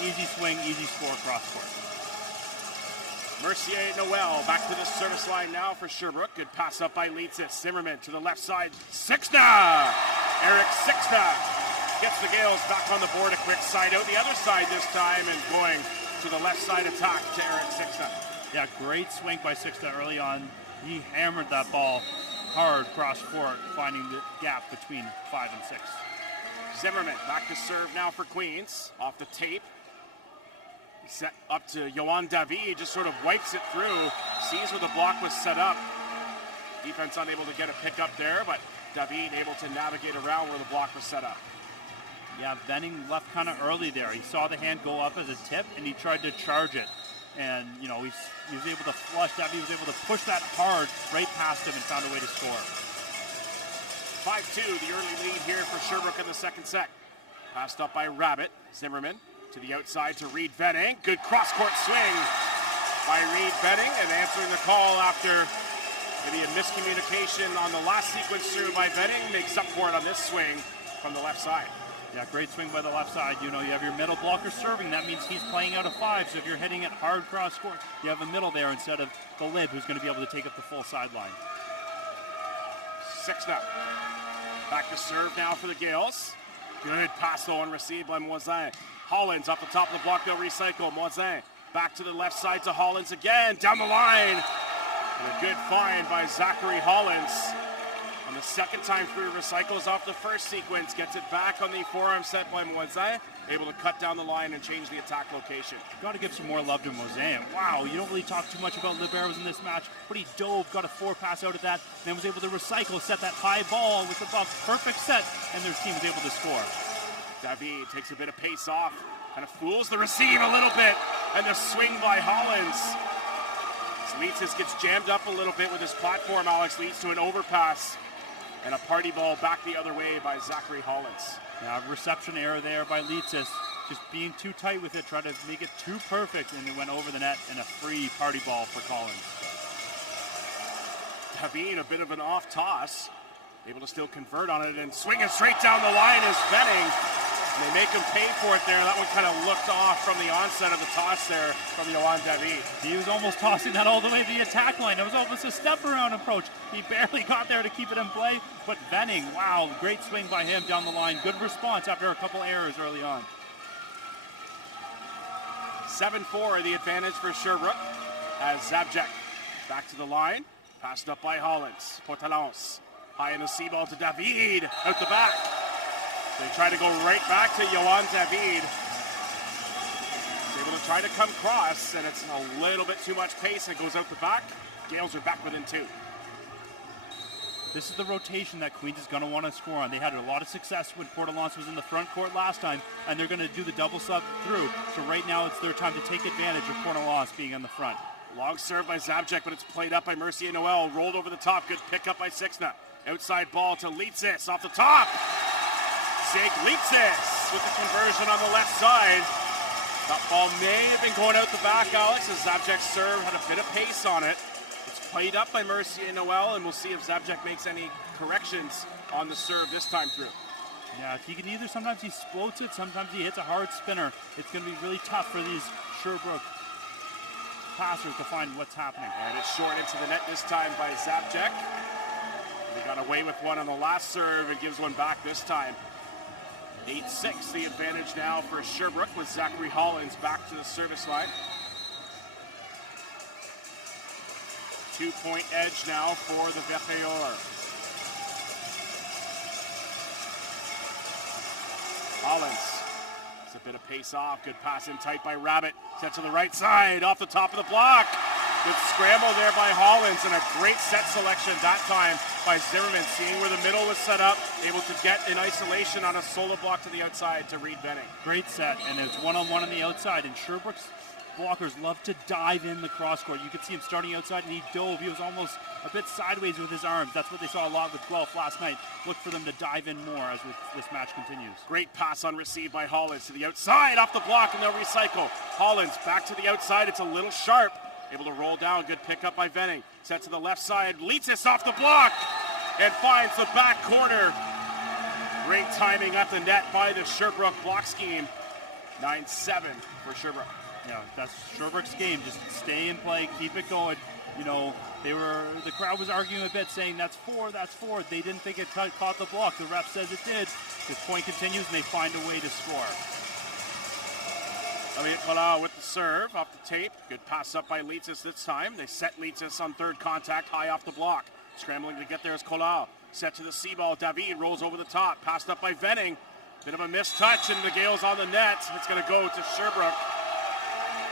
Easy swing, easy score cross-court. Mercier Noel back to the service line now for Sherbrooke. Good pass up by Leitzis. Zimmerman to the left side. Sixna! Eric Sixna gets the Gales back on the board. A quick side out the other side this time and going to the left side attack to Eric Sixna. Yeah, great swing by Sixna early on. He hammered that ball hard cross court, finding the gap between 5 and 6. Zimmerman back to serve now for Queens. Off the tape. Set up to Yohan David, just sort of wipes it through, sees where the block was set up. Defense unable to get a pick up there, but David able to navigate around where the block was set up. Yeah, Venning left kind of early there. He saw the hand go up as a tip, and he tried to charge it. And, you know, he was able to flush that. He was able to push that hard right past him and found a way to score. 5-2, the early lead here for Sherbrooke in the second set. Passed up by Rabbit. Zimmerman to the outside to Reed Venning. Good cross-court swing by Reed Venning, and answering the call after maybe a miscommunication on the last sequence through by Venning, makes up for it on this swing from the left side. Yeah, great swing by the left side. You know, you have your middle blocker serving. That means he's playing out of 5. So if you're hitting it hard cross-court, you have a middle there instead of the lid who's going to be able to take up the full sideline. Sixna back to serve now for the Gales. Good pass though and received by Moisin. Hollins off the top of the block, they'll recycle. Moisin back to the left side to Hollins again, down the line. And a good find by Zachary Hollins. On the second time through, recycles off the first sequence, gets it back on the forearm set by Moisin, able to cut down the line and change the attack location. Got to give some more love to Moisin. Wow, you don't really talk too much about liberos in this match, but he dove, got a 4-pass out of that, then was able to recycle, set that high ball with the perfect set, and their team was able to score. David takes a bit of pace off, kind of fools the receive a little bit, and the swing by Hollins. Leitzis gets jammed up a little bit with his platform, Alex, leads to an overpass, and a party ball back the other way by Zachary Hollins. Yeah, reception error there by Leitzis, just being too tight with it, trying to make it too perfect, and it went over the net, and a free party ball for Collins. David, a bit of an off toss, able to still convert on it, and swinging straight down the line is Venning. And they make him pay for it there. That one kind of looked off from the onset of the toss there from Yohan David. He was almost tossing that all the way to the attack line. It was almost a step around approach. He barely got there to keep it in play, but Venning, wow, great swing by him down the line. Good response after a couple errors early on. 7-4, the advantage for Sherbrooke as Zabjek back to the line. Passed up by Hollins. Pointe-Claire high in the C ball to David out the back. They try to go right back to Yohan David. He's able to try to come cross, and it's a little bit too much pace. It goes out the back. Gales are back within 2. This is the rotation that Queens is going to want to score on. They had a lot of success when Pointe-Claire was in the front court last time, and they're going to do the double sub through. So right now it's their time to take advantage of Pointe-Claire being on the front. Long serve by Zabjek, but it's played up by Mercier Noel. Rolled over the top. Good pickup by Sixna. Outside ball to Leitzis off the top. Zig Leitzis with the conversion on the left side. That ball may have been going out the back, Alex, as Zabjek's serve had a bit of pace on it. It's played up by Mercier Noel, and we'll see if Zabjek makes any corrections on the serve this time through. Yeah, he can either, sometimes he floats it, sometimes he hits a hard spinner. It's going to be really tough for these Sherbrooke passers to find what's happening. And it's short into the net this time by Zabjek. They got away with one on the last serve and gives one back this time. 8-6, the advantage now for Sherbrooke with Zachary Hollins back to the service line. 2-point edge now for the Verteurs. Hollins. It's a bit of pace off. Good pass in tight by Rabbit. Set to the right side, off the top of the block. Good scramble there by Hollins, and a great set selection that time by Zimmerman, seeing where the middle was set up, able to get in isolation on a solo block to the outside to Reed Venning. Great set, and it's one-on-one on the outside, and Sherbrooke's blockers love to dive in the cross court. You could see him starting outside, and he dove. He was almost a bit sideways with his arms. That's what they saw a lot with Guelph last night. Look for them to dive in more as this match continues. Great pass on receive by Hollins to the outside, off the block, and they'll recycle. Hollins back to the outside. It's a little sharp. Able to roll down. Good pickup by Venning. Set to the left side. Leitzis off the block and finds the back corner. Great timing at the net by the Sherbrooke block scheme. 9-7 for Sherbrooke. Yeah, that's Sherbrooke's game. Just stay in play, keep it going. You know, the crowd was arguing a bit, saying that's four. They didn't think it caught the block. The ref says it did. The point continues, and they find a way to score. Colau with the serve off the tape. Good pass up by Leitzis this time. They set Leitzis on third contact, high off the block. Scrambling to get there is Colau. Set to the C-ball. David rolls over the top. Passed up by Venning. Bit of a missed touch, and the Gales on the net. It's going to go to Sherbrooke.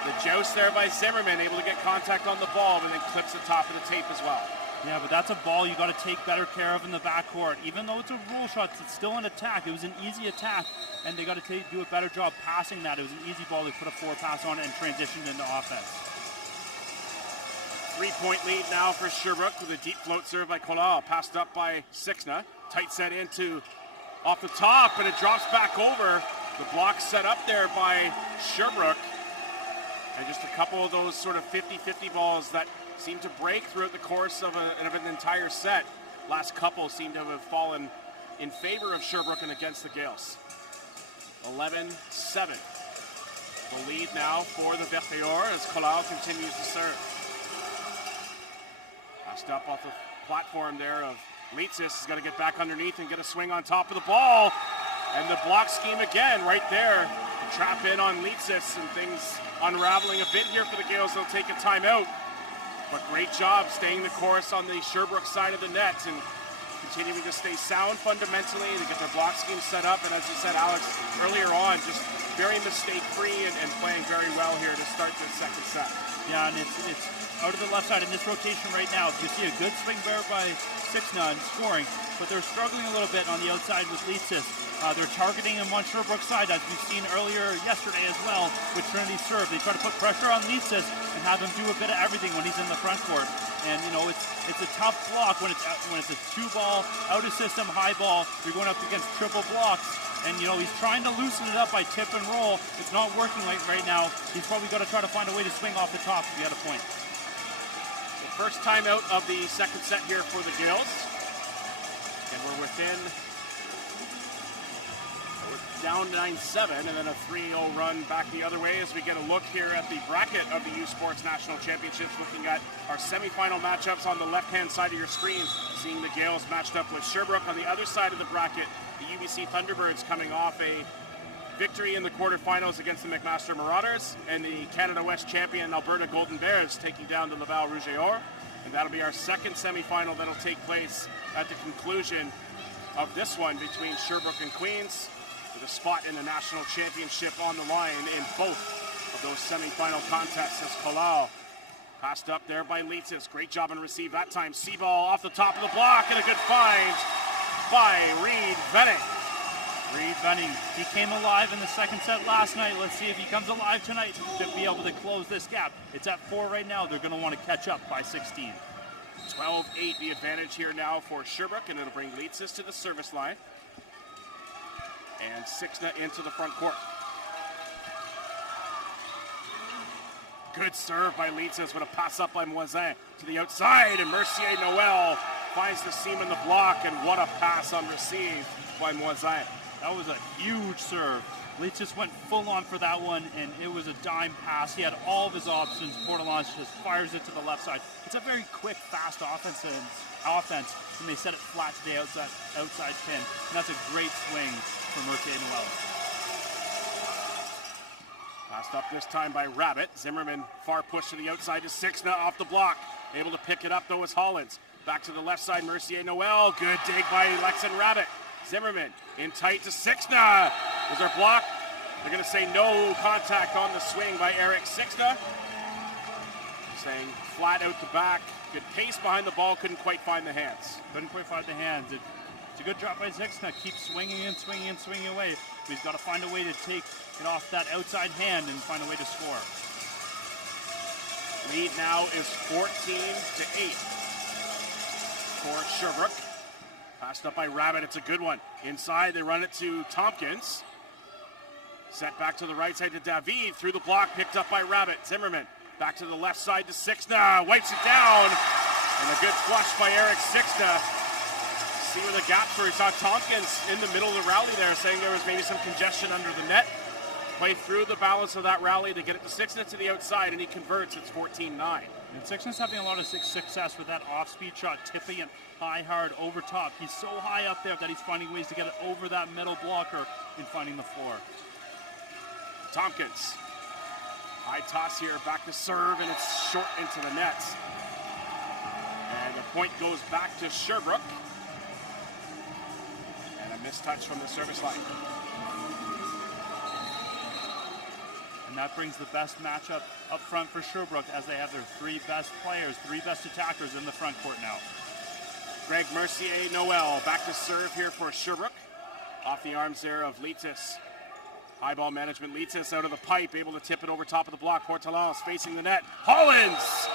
The joust there by Zimmerman, able to get contact on the ball, and then clips the top of the tape as well. Yeah, but that's a ball you got to take better care of in the backcourt. Even though it's a rule shot, it's still an attack. It was an easy attack, and they got to do a better job passing that. It was an easy ball. They put a forward pass on it and transitioned into offense. 3-point lead now for Sherbrooke with a deep float serve by Colau. Passed up by Sixna. Tight set into off the top, and it drops back over. The block set up there by Sherbrooke. And just a couple of those sort of 50-50 balls that seem to break throughout the course of an entire set. Last couple seem to have fallen in favor of Sherbrooke and against the Gales. 11-7. The lead now for the Verteurs as Colau continues to serve. Passed up off the platform there of Leitzis. Is going to get back underneath and get a swing on top of the ball. And the block scheme again right there. Trap in on Leitzis, and things unraveling a bit here for the Gales. They'll take a timeout. But great job staying the course on the Sherbrooke side of the net and continuing to stay sound fundamentally to get their block scheme set up. And as you said, Alex, earlier on, just very mistake-free and playing very well here to start the second set. Yeah, and it's out of the left side in this rotation right now. You see a good swing there by Sixna and scoring, but they're struggling a little bit on the outside with Leitzis. They're targeting him on Sherbrooke's side, as we've seen earlier yesterday as well with Trinity's serve. They try to put pressure on Leitzis and have him do a bit of everything when he's in the front court. And you know, it's a tough block when it's a two ball, out of system, high ball. You're going up against triple blocks. And you know, he's trying to loosen it up by tip and roll. It's not working right now. He's probably got to try to find a way to swing off the top to get a point. The first timeout of the second set here for the Gales. And we're down 9-7, and then a 3-0 run back the other way as we get a look here at the bracket of the U Sports National Championships, looking at our semifinal matchups on the left-hand side of your screen, seeing the Gales matched up with Sherbrooke. On the other side of the bracket, the UBC Thunderbirds coming off a victory in the quarterfinals against the McMaster Marauders, and the Canada West champion Alberta Golden Bears taking down the Laval Rouge et Or. And that'll be our second semifinal that'll take place at the conclusion of this one between Sherbrooke and Queens, with a spot in the national championship on the line in both of those semifinal contests as Colau passed up there by Leitzis. Great job on receive that time. C-ball off the top of the block, and a good find by Reed Venning. Reed Venning, he came alive in the second set last night. Let's see if he comes alive tonight to be able to close this gap. It's at 4 right now. They're going to want to catch up by 16. 12-8 the advantage here now for Sherbrooke, and it'll bring Leitzis to the service line. And Sixna into the front court. Good serve by Leitzis with a pass up by Moisin to the outside, and Mercier Noel finds the seam in the block, and what a pass on receive by Moisin. That was a huge serve. Leitzis went full on for that one, and it was a dime pass. He had all of his options. Portalance just fires it to the left side. It's a very quick, fast offense, and they set it flat to the outside pin. And that's a great swing for Mercier Noel. Passed up this time by Rabbit. Zimmerman far push to the outside to Sixna off the block. Able to pick it up though is Hollins. Back to the left side, Mercier Noel. Good dig by Lexan Rabbit. Zimmerman in tight to Sixna. Was there block? They're going to say no contact on the swing by Eric Sixna. Saying flat out the back. Good pace behind the ball. Couldn't quite find the hands. It's a good drop by Sixna. Keep swinging and swinging and swinging away. But he's got to find a way to take it off that outside hand and find a way to score. Lead now is 14-8 for Sherbrooke. Passed up by Rabbit, it's a good one. Inside, they run it to Tompkins. Set back to the right side to David, through the block, picked up by Rabbit. Zimmerman, back to the left side to Sixna, wipes it down. And a good flush by Eric Sixna. See where the gaps were. He saw Tompkins in the middle of the rally there, saying there was maybe some congestion under the net. Play through the balance of that rally to get it to Sixna to the outside, and he converts. It's 14-9. And Sixna's having a lot of success with that off-speed shot, tipping it high, hard, over top. He's so high up there that he's finding ways to get it over that middle blocker and finding the floor. Tompkins. High toss here, back to serve, and it's short into the net. And the point goes back to Sherbrooke. And a missed touch from the service line. And that brings the best matchup up front for Sherbrooke as they have their three best players, three best attackers in the front court now. Greg Mercier Noel back to serve here for Sherbrooke. Off the arms there of Leitzis. High ball management. Leitzis out of the pipe, able to tip it over top of the block. Portalance facing the net. Hollins!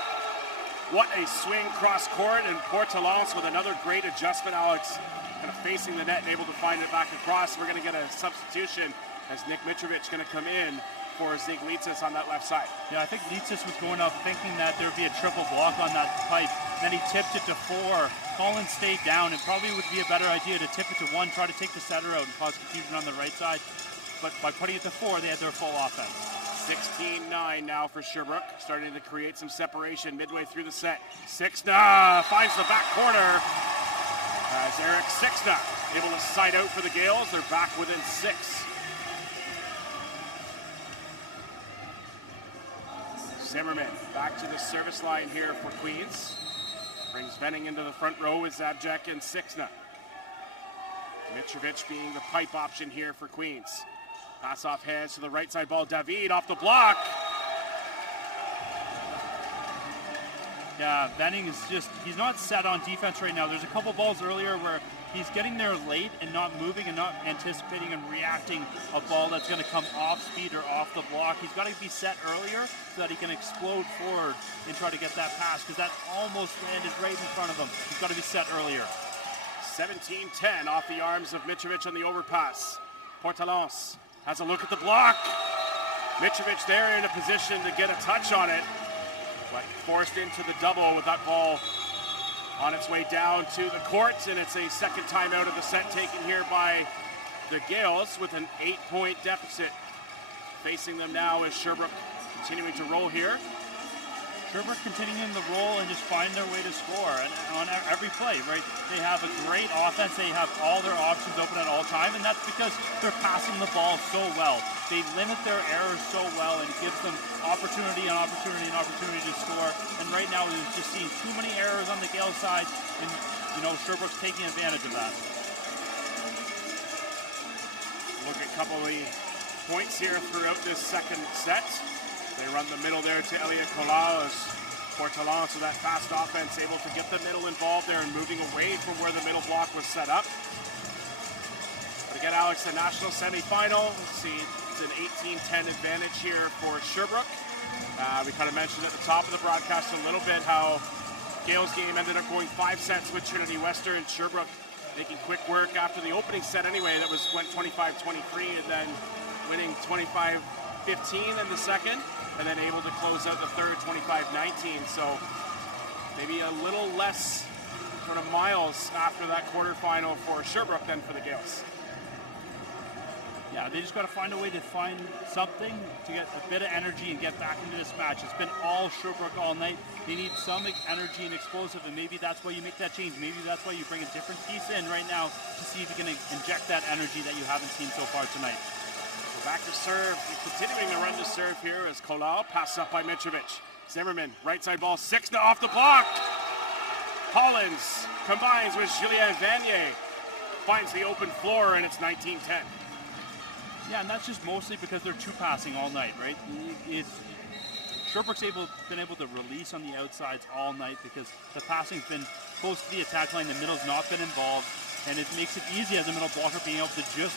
What a swing cross court, and Portalance with another great adjustment, Alex. Kind of facing the net and able to find it back across. We're going to get a substitution as Nick Mitrovic going to come in for Zig Leitzis on that left side. Yeah, I think Leitzis was going up thinking that there would be a triple block on that pipe. Then he tipped it to 4. Collins stayed down. It probably would be a better idea to tip it to 1, try to take the setter out and cause confusion on the right side. But by putting it to 4, they had their full offense. 16-9 now for Sherbrooke, starting to create some separation midway through the set. Sixna finds the back corner as Eric Sixna able to side out for the Gales. They're back within 6. Zimmerman back to the service line here for Queens. Brings Venning into the front row with Zabjek and Sixna. Mitrovic being the pipe option here for Queens. Pass off hands to the right side ball. David off the block. Yeah, Venning is he's not set on defense right now. There's a couple balls earlier where he's getting there late and not moving and not anticipating and reacting a ball that's going to come off speed or off the block. He's got to be set earlier so that he can explode forward and try to get that pass, because that almost landed right in front of him. He's got to be set earlier. 17-10 off the arms of Mitrovic on the overpass. Portalance has a look at the block. Mitrovic there in a position to get a touch on it, but forced into the double with that ball on its way down to the court, and it's a second timeout of the set taken here by the Gales with an 8-point deficit. Facing them now is Sherbrooke continuing to roll here. Sherbrooke continuing the roll and just find their way to score and on every play, right? They have a great offense. They have all their options open at all time, and that's because they're passing the ball so well. They limit their errors so well, and it gives them opportunity and opportunity and opportunity to score. And right now, we've just seen too many errors on the Gale side, and Sherbrooke's taking advantage of that. Look at a couple of the points here throughout this second set. They run the middle there to Elliot Collard as Portalance with that fast offense, able to get the middle involved there and moving away from where the middle block was set up. But again, Alex, the national semifinal. See, it's an 18-10 advantage here for Sherbrooke. We kind of mentioned at the top of the broadcast a little bit how Gale's game ended up going 5 sets with Trinity Western. Sherbrooke making quick work after the opening set anyway. That went 25-23 and then winning 25-15 in the second, and then able to close out the third 25-19. So maybe a little less sort of miles after that quarterfinal for Sherbrooke than for the Gales. Yeah, they just got to find a way to find something to get a bit of energy and get back into this match. It's been all Sherbrooke all night. They need some energy and explosive, and maybe that's why you make that change. Maybe that's why you bring a different piece in right now to see if you can inject that energy that you haven't seen so far tonight. Back to serve, continuing the run to serve here as Collard passed up by Mitrovic. Zimmerman, right side ball, Sixna off the block. Collins combines with Julien Vanier, finds the open floor, and it's 19-10. Yeah, and that's just mostly because they're two passing all night, right? Sherbrooke's been able to release on the outsides all night because the passing's been close to the attack line, the middle's not been involved, and it makes it easy as a middle blocker being able to just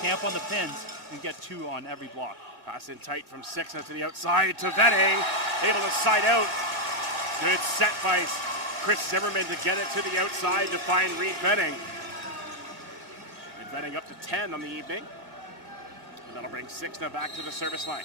camp on the pins and get 2 on every block. Pass in tight from Sixna to the outside to Venning. able to side out. Good set by Chris Zimmerman to get it to the outside to find Reed Benning. Reed Benning up to 10 on the evening. And that'll bring Sixna back to the service line.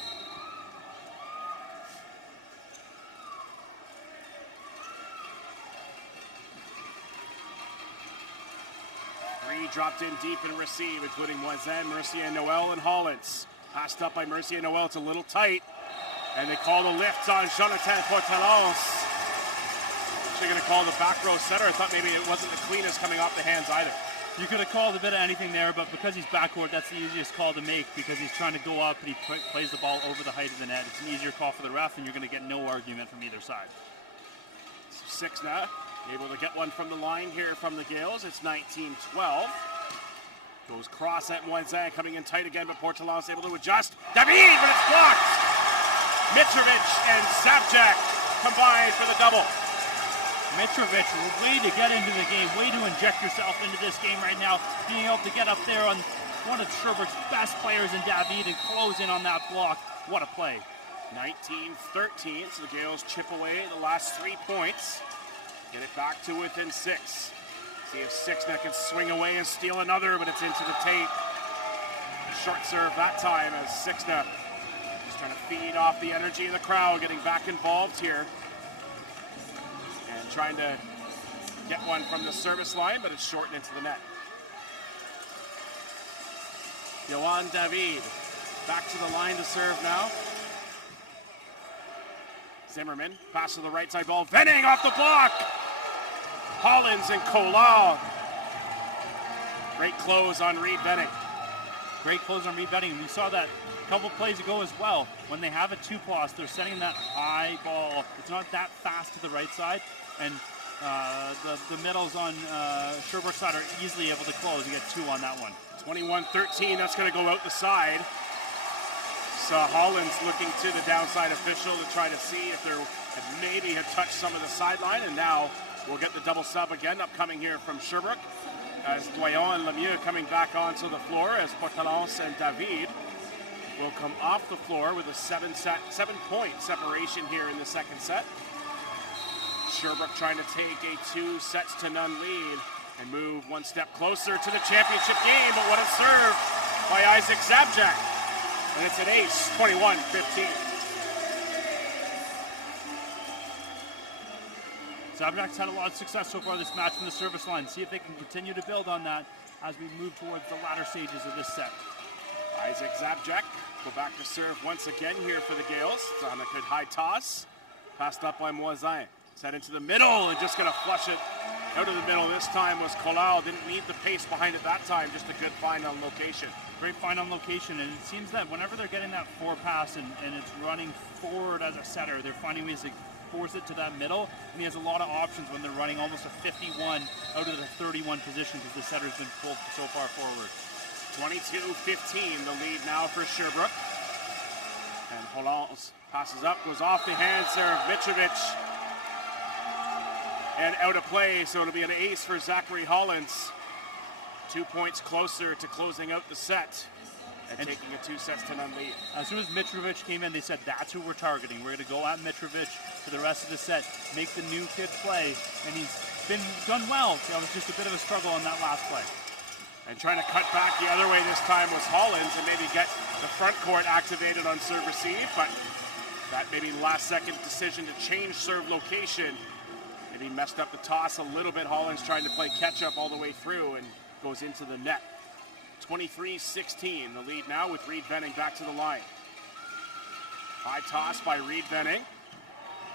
Three dropped in deep and receive, including Moisin, Mercier, Noel, and Hollins. Passed up by Mercier Noel. It's a little tight. And they call the lift on Jonathan Portalance. Actually going to call the back row center. I thought maybe it wasn't the cleanest coming off the hands either. You could have called a bit of anything there, but because he's backcourt, that's the easiest call to make because he's trying to go up and he plays the ball over the height of the net. It's an easier call for the ref, and you're going to get no argument from either side. Sixna able to get one from the line here from the Gales. It's 19-12. Goes cross at Moisin, coming in tight again, but Portalance able to adjust. David, but it's blocked! Mitrovic and Zabjak combined for the double. Mitrovic, way to get into the game, way to inject yourself into this game right now, being able to get up there on one of Sherbrooke's best players in David and close in on that block. What a play. 19-13, so the Gales chip away the last 3 points. Get it back to within 6. See if Sixna can swing away and steal another, but it's into the tape. Short serve that time as Sixna is trying to feed off the energy of the crowd, getting back involved here. And trying to get one from the service line, but it's shortened into the net. Yohan David back to the line to serve now. Zimmerman, pass to the right side ball. Venning off the block! Hollins and Kolar. Great close on Reed Venning. Great close on Reed Venning. We saw that a couple plays ago as well. When they have a two-plus, they're sending that high ball. It's not that fast to the right side. And the middles on Sherbrooke side are easily able to close. You get 2 on that one. 21-13, that's going to go out the side. Saw Hollins looking to the downside official to try to see if there maybe had touched some of the sideline, and now we'll get the double sub again upcoming here from Sherbrooke as Doyon and Lemieux coming back onto the floor as Portalance and David will come off the floor with a 7-point separation here in the second set. Sherbrooke trying to take a 2-0 lead and move one step closer to the championship game, but what a serve by Isaac Zabjak. And it's an ace, 21-15. Zabjak's had a lot of success so far this match from the service line. See if they can continue to build on that as we move towards the latter stages of this set. Isaac Zabjak go back to serve once again here for the Gales. It's on a good high toss. Passed up by Moisin. Set into the middle and just going to flush it out of the middle. This time was Colau. Didn't need the pace behind it that time. Just a good find on location. Great find on location, and it seems that whenever they're getting that 4 pass and it's running forward as a setter, they're finding ways to force it to that middle, and he has a lot of options when they're running almost a 51 out of the 31 position because the setter's been pulled so far forward. 22-15, the lead now for Sherbrooke. And Hollins passes up, goes off the hand serve, Mitrovic. And out of play, so it'll be an ace for Zachary Hollins. 2 points closer to closing out the set and taking a 2-0 lead. As soon as Mitrovic came in, they said, that's who we're targeting. We're going to go at Mitrovic for the rest of the set, make the new kid play, and he's done well. That was just a bit of a struggle on that last play. And trying to cut back the other way this time was Hollins and maybe get the front court activated on serve receive, but that maybe last-second decision to change serve location maybe messed up the toss a little bit. Hollins trying to play catch-up all the way through and goes into the net. 23-16, the lead now with Reed Venning back to the line. High toss by Reed Venning.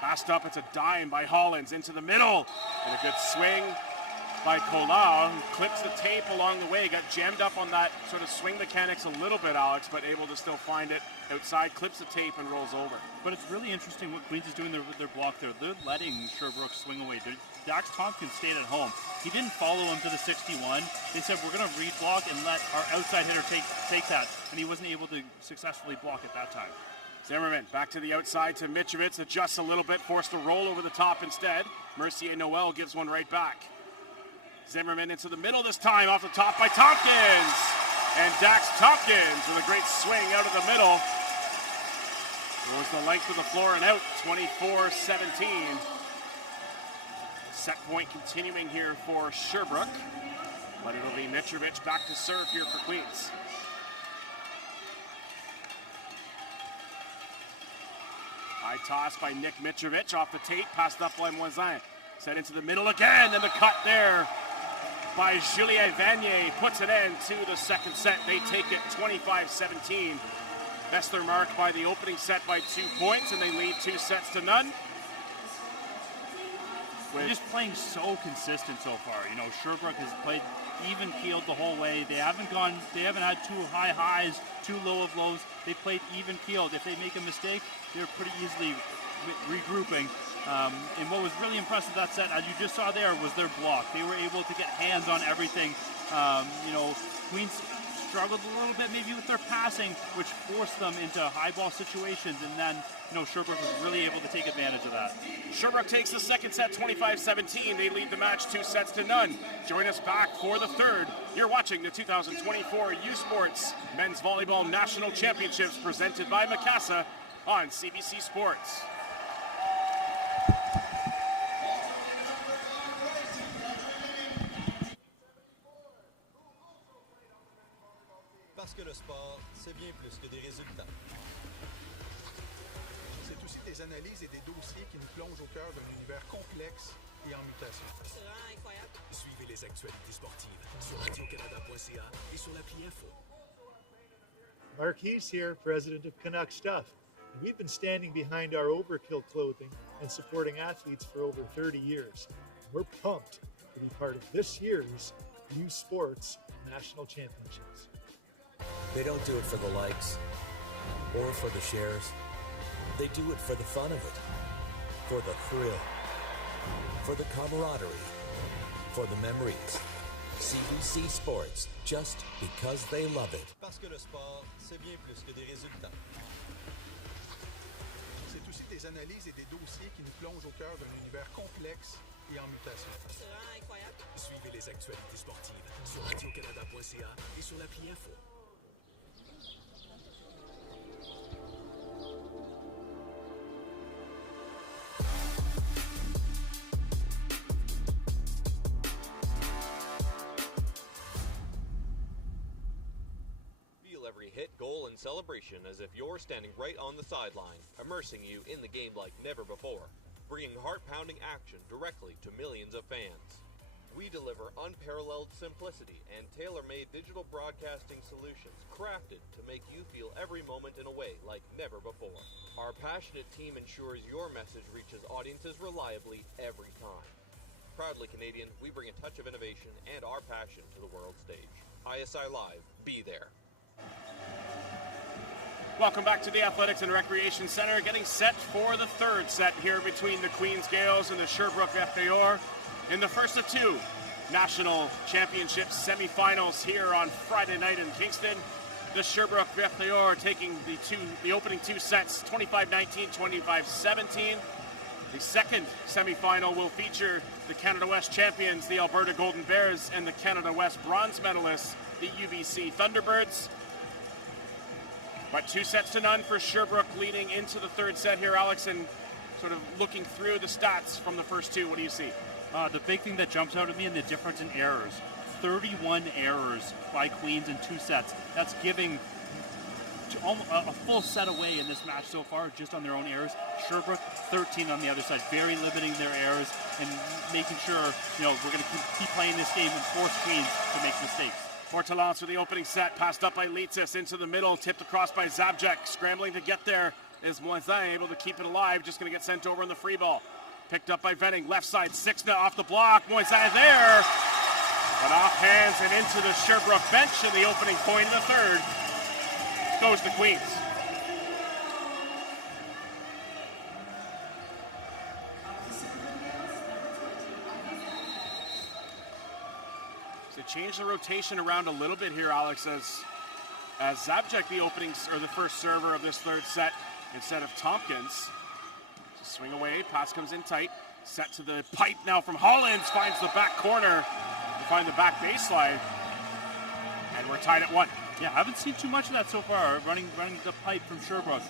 Passed up, it's a dime by Hollins into the middle. And a good swing by Colau, who clips the tape along the way. Got jammed up on that sort of swing mechanics a little bit, Alex, but able to still find it outside, clips the tape and rolls over. But it's really interesting what Queens is doing their block there. They're letting Sherbrooke swing away. Dax Tompkins stayed at home. He didn't follow him to the 61. They said, we're going to re-block and let our outside hitter take that. And he wasn't able to successfully block at that time. Zimmerman back to the outside to Mitrovic, adjusts a little bit, forced to roll over the top instead. Mercier Noel gives one right back. Zimmerman into the middle this time, off the top by Tompkins. And Dax Tompkins with a great swing out of the middle. Goes the length of the floor and out, 24-17. Set point continuing here for Sherbrooke. But it'll be Mitrovic back to serve here for Queens. High toss by Nick Mitrovic off the tape, passed up by Moisin. Set into the middle again, and the cut there by Julien Vanier puts an end to the second set. They take it 25-17. That's their mark by the opening set by 2 points, and they lead 2-0. They're just playing so consistent so far. You know, Sherbrooke has played even keeled the whole way. They haven't had too high highs, too low of lows. They played even keeled. If they make a mistake, they're pretty easily regrouping. And what was really impressive that set, as you just saw there, was their block. They were able to get hands on everything. You know, Queens struggled a little bit maybe with their passing, which forced them into high ball situations, and then, you know, Sherbrooke was really able to take advantage of that. Sherbrooke takes the second set 25-17. They lead the match 2-0. Join us back for the third. You're watching the 2024 U Sports Men's Volleyball National Championships presented by Mikasa on CBC Sports. Parce que le sport, c'est bien plus que des résultats. C'est aussi des analyses et des dossiers qui nous plongent au cœur d'un univers complexe et en mutation. C'est vraiment incroyable. Suivez les actualités sportives sur radiocanada.ca et sur l'appli Info. Marquise here, president of Canuck Stuff. And we've been standing behind our Overkill clothing and supporting athletes for over 30 years. We're pumped to be part of this year's U Sports National Championships. They don't do it for the likes or for the shares. They do it for the fun of it, for the thrill, for the camaraderie, for the memories. CBC Sports, just because they love it. Parce que le sport, c'est bien plus que des résultats. C'est aussi des analyses et des dossiers qui nous plongent au cœur d'un univers complexe et en mutation. C'est vraiment incroyable. Suivez les actualités sportives sur radiocanada.ca et sur l'appli Info. Every hit, goal, and celebration as if you're standing right on the sideline, immersing you in the game like never before, bringing heart-pounding action directly to millions of fans. We deliver unparalleled simplicity and tailor-made digital broadcasting solutions crafted to make you feel every moment in a way like never before. Our passionate team ensures your message reaches audiences reliably every time. Proudly Canadian, we bring a touch of innovation and our passion to the world stage. ISI Live, be there. Welcome back to the Athletics and Recreation Center, getting set for the third set here between the Queens Gales and the Sherbrooke VFAOR in the first of two National Championship semifinals here on Friday night in Kingston. The Sherbrooke VFAOR taking the opening two sets, 25-19, 25-17. The second semifinal will feature the Canada West champions, the Alberta Golden Bears, and the Canada West bronze medalists, the UBC Thunderbirds. But 2-0 for Sherbrooke leading into the third set here, Alex, and sort of looking through the stats from the first two, what do you see? The big thing that jumps out at me is the difference in errors. 31 errors by Queens in 2 sets. That's giving a full set away in this match so far, just on their own errors. Sherbrooke, 13 on the other side, very limiting their errors and making sure, you know, we're going to keep playing this game and force Queens to make mistakes. Portalance for the opening set, passed up by Litzis into the middle, tipped across by Zabjek, scrambling to get there. Is Moisin able to keep it alive, just going to get sent over on the free ball. Picked up by Venning, left side, Sixna off the block, Moisin there. But off hands and into the Sherbrooke bench in the opening point of the third. Goes the Queens. So change the rotation around a little bit here, Alex, as Zabjek, the opening or the first server of this third set, instead of Tompkins. Swing away, pass comes in tight. Set to the pipe now from Hollins, finds the back corner to find the back baseline. And we're tied at 1. Yeah, haven't seen too much of that so far, running the pipe from Sherbrooke.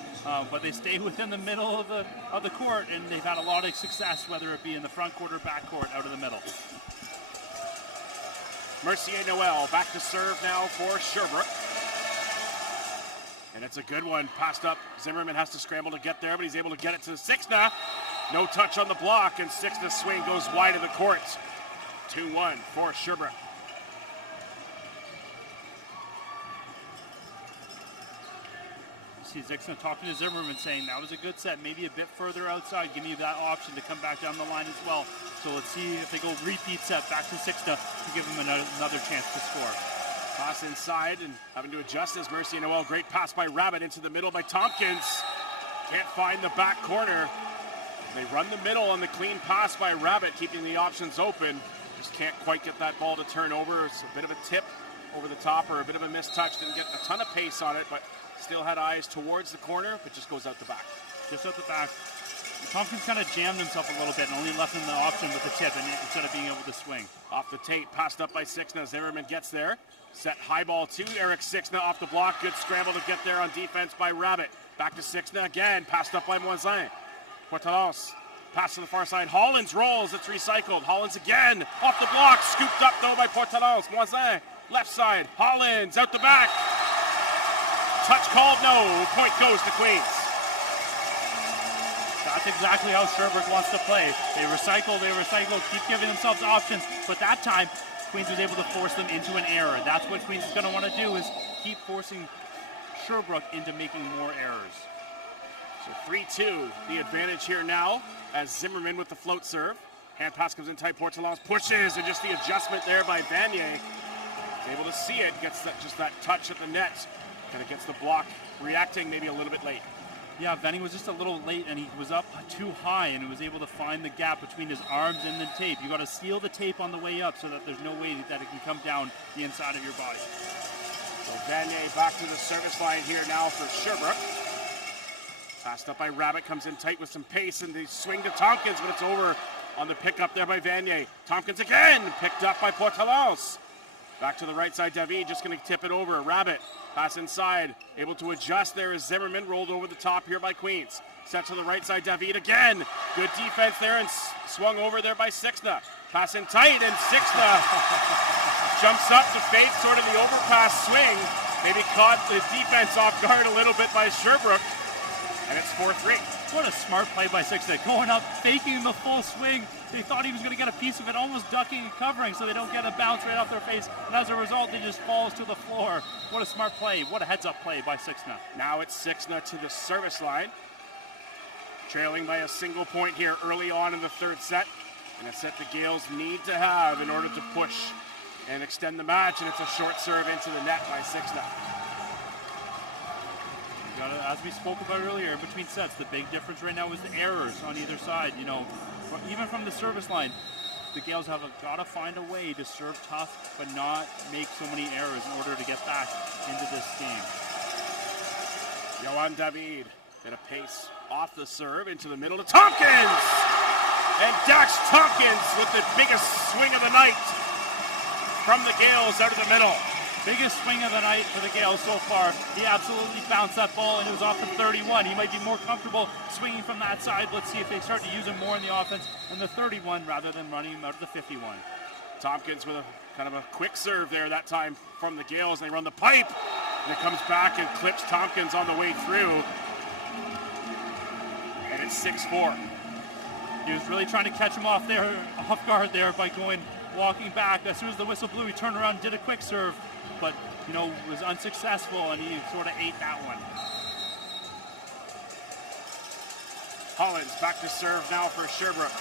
But they stay within the middle of the court, and they've had a lot of success, whether it be in the front court or back court, out of the middle. Mercier Noel back to serve now for Sherbrooke. And it's a good one. Passed up. Zimmerman has to scramble to get there, but he's able to get it to Sixna. No touch on the block, and Sixna's swing goes wide of the court. 2-1 for Sherbrooke. You see Sixna talking to Zimmerman saying, that was a good set, maybe a bit further outside. Give me that option to come back down the line as well. So let's see if they go repeat set back to Sixna to give him another chance to score. Pass inside and having to adjust as Mercier Noel. Great pass by Rabbit into the middle by Tompkins. Can't find the back corner. They run the middle on the clean pass by Rabbit, keeping the options open. Just can't quite get that ball to turn over. It's a bit of a tip over the top or a bit of a missed touch. Didn't get a ton of pace on it, but still had eyes towards the corner, but just goes out the back. Just out the back. Tompkins kind of jammed himself a little bit and only left him the option with the tip instead of being able to swing. Off the tape, passed up by Sixna. Zimmerman gets there. Set high ball to Eric Sixna off the block. Good scramble to get there on defense by Rabbit. Back to Sixna again. Passed up by Moisin. Portalance. Pass to the far side. Hollins rolls. It's recycled. Hollins again. Off the block. Scooped up though by Portalance. Moisin. Left side. Hollins out the back. Touch called. No. Point goes to Queens. That's exactly how Sherbrooke wants to play. They recycle, keep giving themselves options. But that time, Queens was able to force them into an error. That's what Queens is going to want to do, is keep forcing Sherbrooke into making more errors. So 3-2, the advantage here now as Zimmerman with the float serve. Hand pass comes in tight. Portalance pushes, and just the adjustment there by Vanier. Able to see it, gets just that touch at the net. Kind of gets the block reacting maybe a little bit late. Yeah, Venning was just a little late, and he was up too high, and he was able to find the gap between his arms and the tape. You got to seal the tape on the way up so that there's no way that it can come down the inside of your body. So Vanier back to the service line here now for Sherbrooke. Passed up by Rabbit, comes in tight with some pace, and they swing to Tompkins, but it's over on the pickup there by Vanier. Tompkins again, picked up by Portalance. Back to the right side, David just going to tip it over. Rabbit, pass inside, able to adjust there as Zimmerman rolled over the top here by Queens. Set to the right side, David again. Good defense there and swung over there by Sixna. Pass in tight, and Sixna jumps up to fade sort of the overpass swing. Maybe caught the defense off guard a little bit by Sherbrooke, and it's 4-3. What a smart play by Sixna, going up, faking the full swing. They thought he was going to get a piece of it, almost ducking and covering so they don't get a bounce right off their face. And as a result, it just falls to the floor. What a smart play. What a heads-up play by Sixna. Now it's Sixna to the service line. Trailing by a single point here early on in the third set. And a set the Gales need to have in order to push and extend the match. And it's a short serve into the net by Sixna. As we spoke about earlier, in between sets, the big difference right now is the errors on either side. You know, even from the service line, the Gales have got to find a way to serve tough, but not make so many errors in order to get back into this game. Yohan David, bit of pace off the serve into the middle to Tompkins! And Dax Tompkins with the biggest swing of the night from the Gales out of the middle. Biggest swing of the night for the Gales so far. He absolutely bounced that ball, and it was off the 31. He might be more comfortable swinging from that side. Let's see if they start to use him more in the offense on the 31 rather than running him out of the 51. Tompkins with a kind of a quick serve there that time from the Gales. They run the pipe, and it comes back and clips Tompkins on the way through. And it's 6-4. He was really trying to catch him off guard there by walking back. As soon as the whistle blew, he turned around and did a quick serve. But, you know, was unsuccessful, and he sort of ate that one. Hollins back to serve now for Sherbrooke.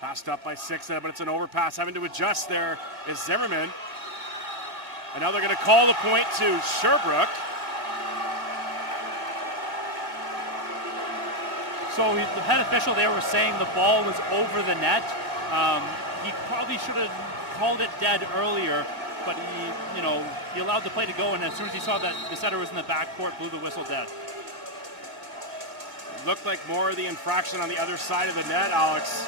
Passed up by Sixna, but it's an overpass. Having to adjust there is Zimmerman. And now they're going to call the point to Sherbrooke. So the head official there was saying the ball was over the net. He probably should have called it dead earlier, but he allowed the play to go, and as soon as he saw that the setter was in the backcourt, blew the whistle dead. It looked like more of the infraction on the other side of the net, Alex.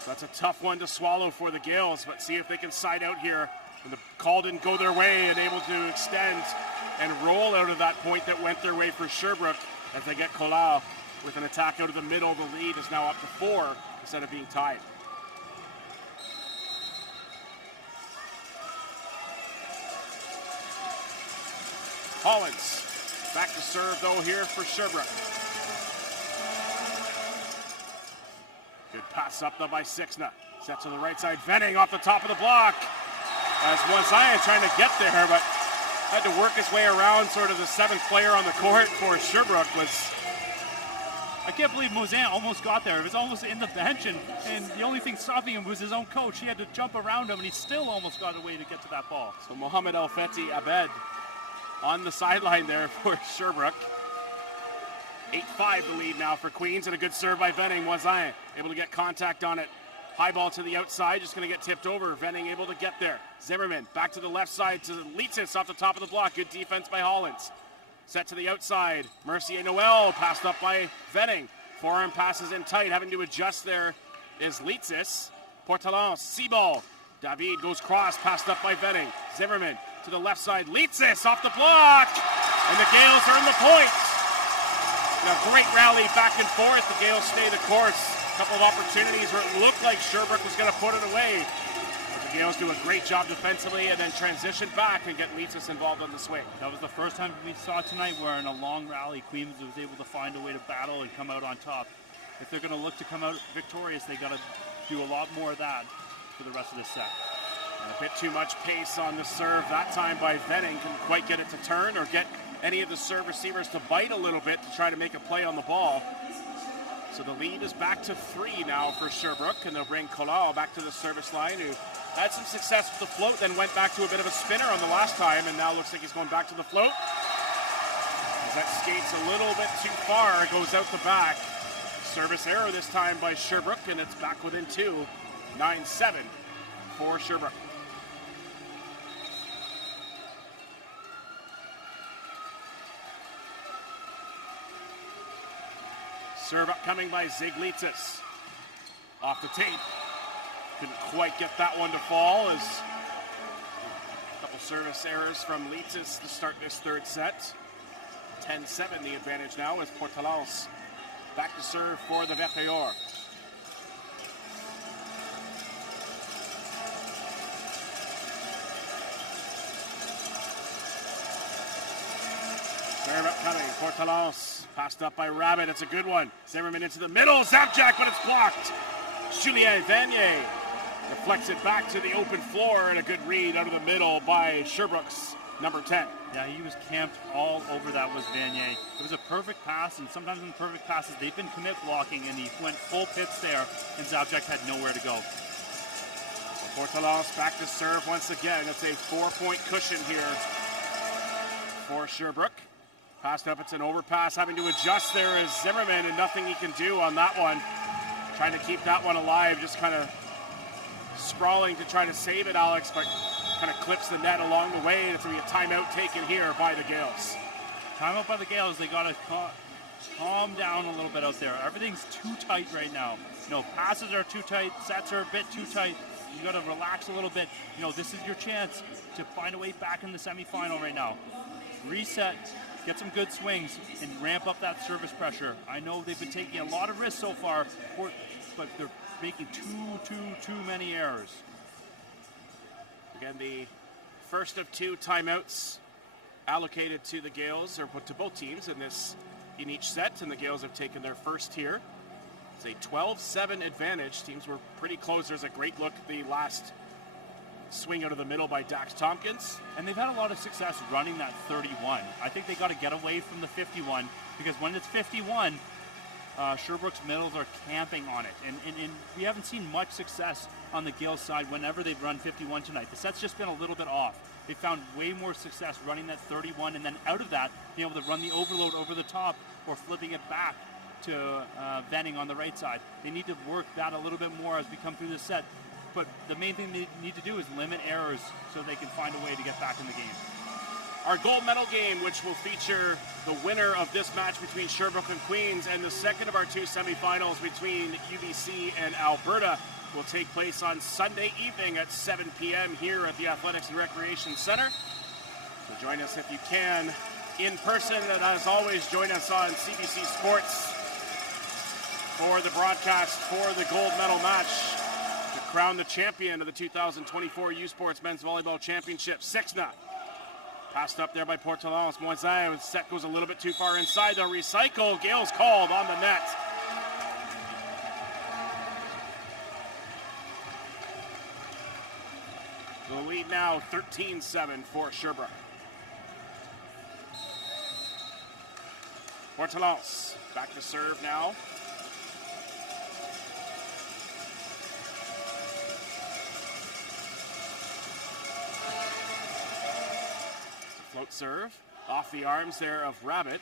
So that's a tough one to swallow for the Gales, but see if they can side out here And the call didn't go their way and able to extend and roll out of that point that went their way for Sherbrooke as they get Colau with an attack out of the middle. The lead is now up to 4 instead of being tied. Hollins back to serve though here for Sherbrooke. Good pass up though by Sixna. Set to the right side, Venning off the top of the block. As Moisin trying to get there, but had to work his way around sort of the 7th player on the court for Sherbrooke. I can't believe Moisin almost got there. It was almost in the bench, and the only thing stopping him was his own coach. He had to jump around him, and he still almost got away to get to that ball. So Mohamed El Fethi Abed on the sideline there for Sherbrooke. 8-5 the lead now for Queens, and a good serve by Venning. Moisin able to get contact on it. High ball to the outside, just going to get tipped over. Venning able to get there. Zimmerman back to the left side to Leitzis off the top of the block. Good defense by Hollins. Set to the outside. Mercier Noel passed up by Venning. Forearm passes in tight. Having to adjust there is Leitzis. Portalance, C-ball. David goes cross, passed up by Venning. Zimmerman to the left side. Leitzis off the block. And the Gales earn the point. A great rally back and forth. The Gales stay the course. A couple of opportunities where it looked like Sherbrooke was going to put it away. But the Gales do a great job defensively and then transition back and get Leitzis involved on the swing. That was the first time we saw tonight where in a long rally, Queens was able to find a way to battle and come out on top. If they're going to look to come out victorious, they got to do a lot more of that for the rest of this set. And a bit too much pace on the serve that time by Venning. Couldn't quite get it to turn or get any of the serve receivers to bite a little bit to try to make a play on the ball. So the lead is back to 3 now for Sherbrooke, and they'll bring Colau back to the service line, who had some success with the float, then went back to a bit of a spinner on the last time, and now looks like he's going back to the float. As that skates a little bit too far, goes out the back. Service error this time by Sherbrooke, and it's back within 2. 9-7 for Sherbrooke. Serve upcoming by Ziglitzis. Off the tape. Couldn't quite get that one to fall as a couple service errors from Leitzis to start this third set. 10-7 the advantage now as Portalance back to serve for the Verteurs. Serve upcoming, Portalance. Passed up by Rabbit, it's a good one. Zimmerman into the middle, Zapjack, but it's blocked. Julien Vanier deflects it back to the open floor, and a good read out of the middle by Sherbrooke's number 10. Yeah, he was camped all over that was Vanier. It was a perfect pass, and sometimes in perfect passes, they've been commit blocking, and he went full pits there, and Zapjack had nowhere to go. Portalance back to serve once again. It's a 4-point cushion here for Sherbrooke. Passed up, it's an overpass. Having to adjust there is Zimmerman, and nothing he can do on that one. Trying to keep that one alive, just kind of sprawling to try to save it, Alex, but kind of clips the net along the way. It's going to be a timeout taken here by the Gales. Timeout by the Gales. They got to calm down a little bit out there. Everything's too tight right now. You know, passes are too tight, sets are a bit too tight. You got to relax a little bit. You know, this is your chance to find a way back in the semifinal right now. Reset. Get some good swings and ramp up that service pressure. I know they've been taking a lot of risks so far, but they're making too many errors. Again, the first of 2 timeouts allocated to the Gales, or put to both teams in each set, and the Gales have taken their first here. It's a 12-7 advantage. Teams were pretty close. There's a great look at the last swing out of the middle by Dax Tompkins. And they've had a lot of success running that 31. I think they got to get away from the 51, because when it's 51, Sherbrooke's middles are camping on it. And we haven't seen much success on the Gales side whenever they've run 51 tonight. The set's just been a little bit off. They found way more success running that 31, and then out of that, being able to run the overload over the top or flipping it back to Venning on the right side. They need to work that a little bit more as we come through the set. But the main thing they need to do is limit errors so they can find a way to get back in the game. Our gold medal game, which will feature the winner of this match between Sherbrooke and Queens, and the second of our 2 semifinals between UBC and Alberta, will take place on Sunday evening at 7 p.m. here at the Athletics and Recreation Center. So join us if you can in person, and as always, join us on CBC Sports for the broadcast for the gold medal match to crown the champion of the 2024 U Sports Men's Volleyball Championship. Sixna passed up there by Pointe-Claire. Moisin, set goes a little bit too far inside. They'll recycle. Gale's called on the net. The lead now 13-7 for Sherbrooke. Pointe-Claire back to serve now. Float serve off the arms there of Rabbit.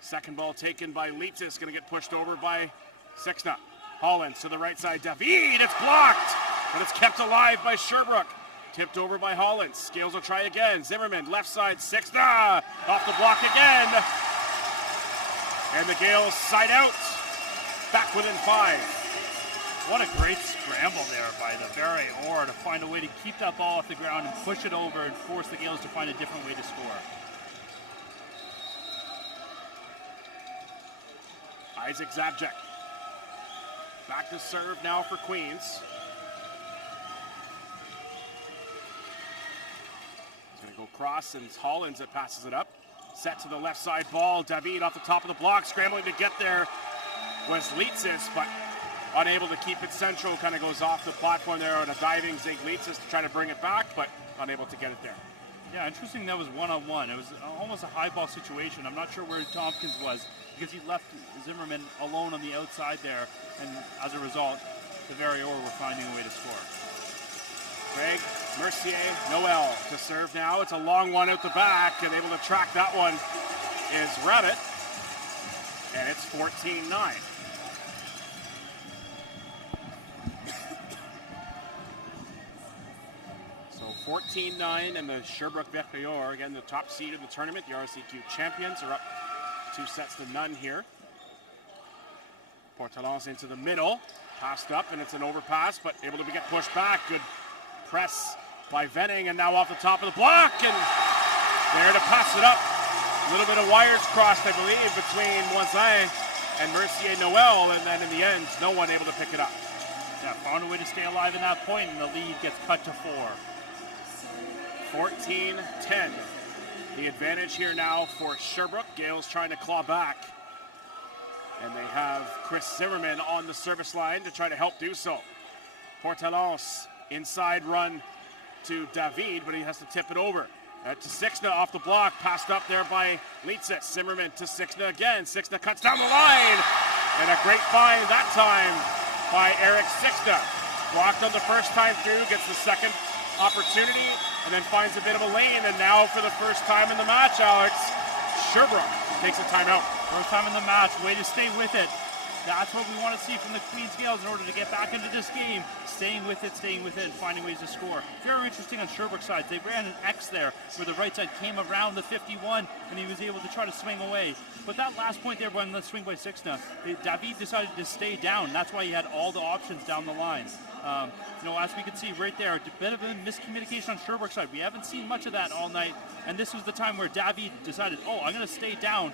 Second ball taken by Leitzis, going to get pushed over by Sixna. Hollins to the right side. David, it's blocked, but it's kept alive by Sherbrooke. Tipped over by Hollins. Scales will try again. Zimmerman, left side, Sixna off the block again. And the Gales side out, back within 5. What a great scramble there by the very Orr to find a way to keep that ball off the ground and push it over and force the Gales to find a different way to score. Isaac Zabjek back to serve now for Queens. He's going to go cross, and it's Hollins that passes it up. Set to the left side ball. David off the top of the block, scrambling to get there was Leitzis, but unable to keep it central. Kind of goes off the platform there on a diving Zig Leitzis to try to bring it back, but unable to get it there. Yeah, interesting that was one-on-one. It was almost a high ball situation. I'm not sure where Tompkins was because he left Zimmerman alone on the outside there, and as a result, the very Orr were finding a way to score. Craig, Mercier, Noel to serve now. It's a long one out the back, and able to track that one is Rabbit, and it's 14-9. So 14-9, and the Sherbrooke Vercruyot, again the top seed in the tournament. The RCQ champions are up 2-0 here. Pointe-Claire into the middle, passed up, and it's an overpass, but able to get pushed back. Good press by Venning, and now off the top of the block, and there to pass it up. A little bit of wires crossed, I believe, between Moisin and Mercier Noel, and then in the end, no one able to pick it up. Yeah, found a way to stay alive in that point, and the lead gets cut to 4. 14-10. The advantage here now for Sherbrooke. Gales trying to claw back, and they have Chris Zimmerman on the service line to try to help do so. Pointe-Claire inside run to David, but he has to tip it over. To Sixna off the block, passed up there by Leitzis. Zimmerman to Sixna again. Sixna cuts down the line, and a great find that time by Eric Sixna. Blocked on the first time through, gets the second opportunity, and then finds a bit of a lane. And now for the first time in the match, Alex, Sherbrooke takes a timeout. First time in the match, way to stay with it. That's what we want to see from the Queens Gales in order to get back into this game. Staying with it, and finding ways to score. Very interesting on Sherbrooke's side. They ran an X there where the right side came around the 51 and he was able to try to swing away. But that last point there when the swing by Sixna, David decided to stay down. That's why he had all the options down the line. As we can see right there, a bit of a miscommunication on Sherbrooke's side. We haven't seen much of that all night. And this was the time where David decided, I'm going to stay down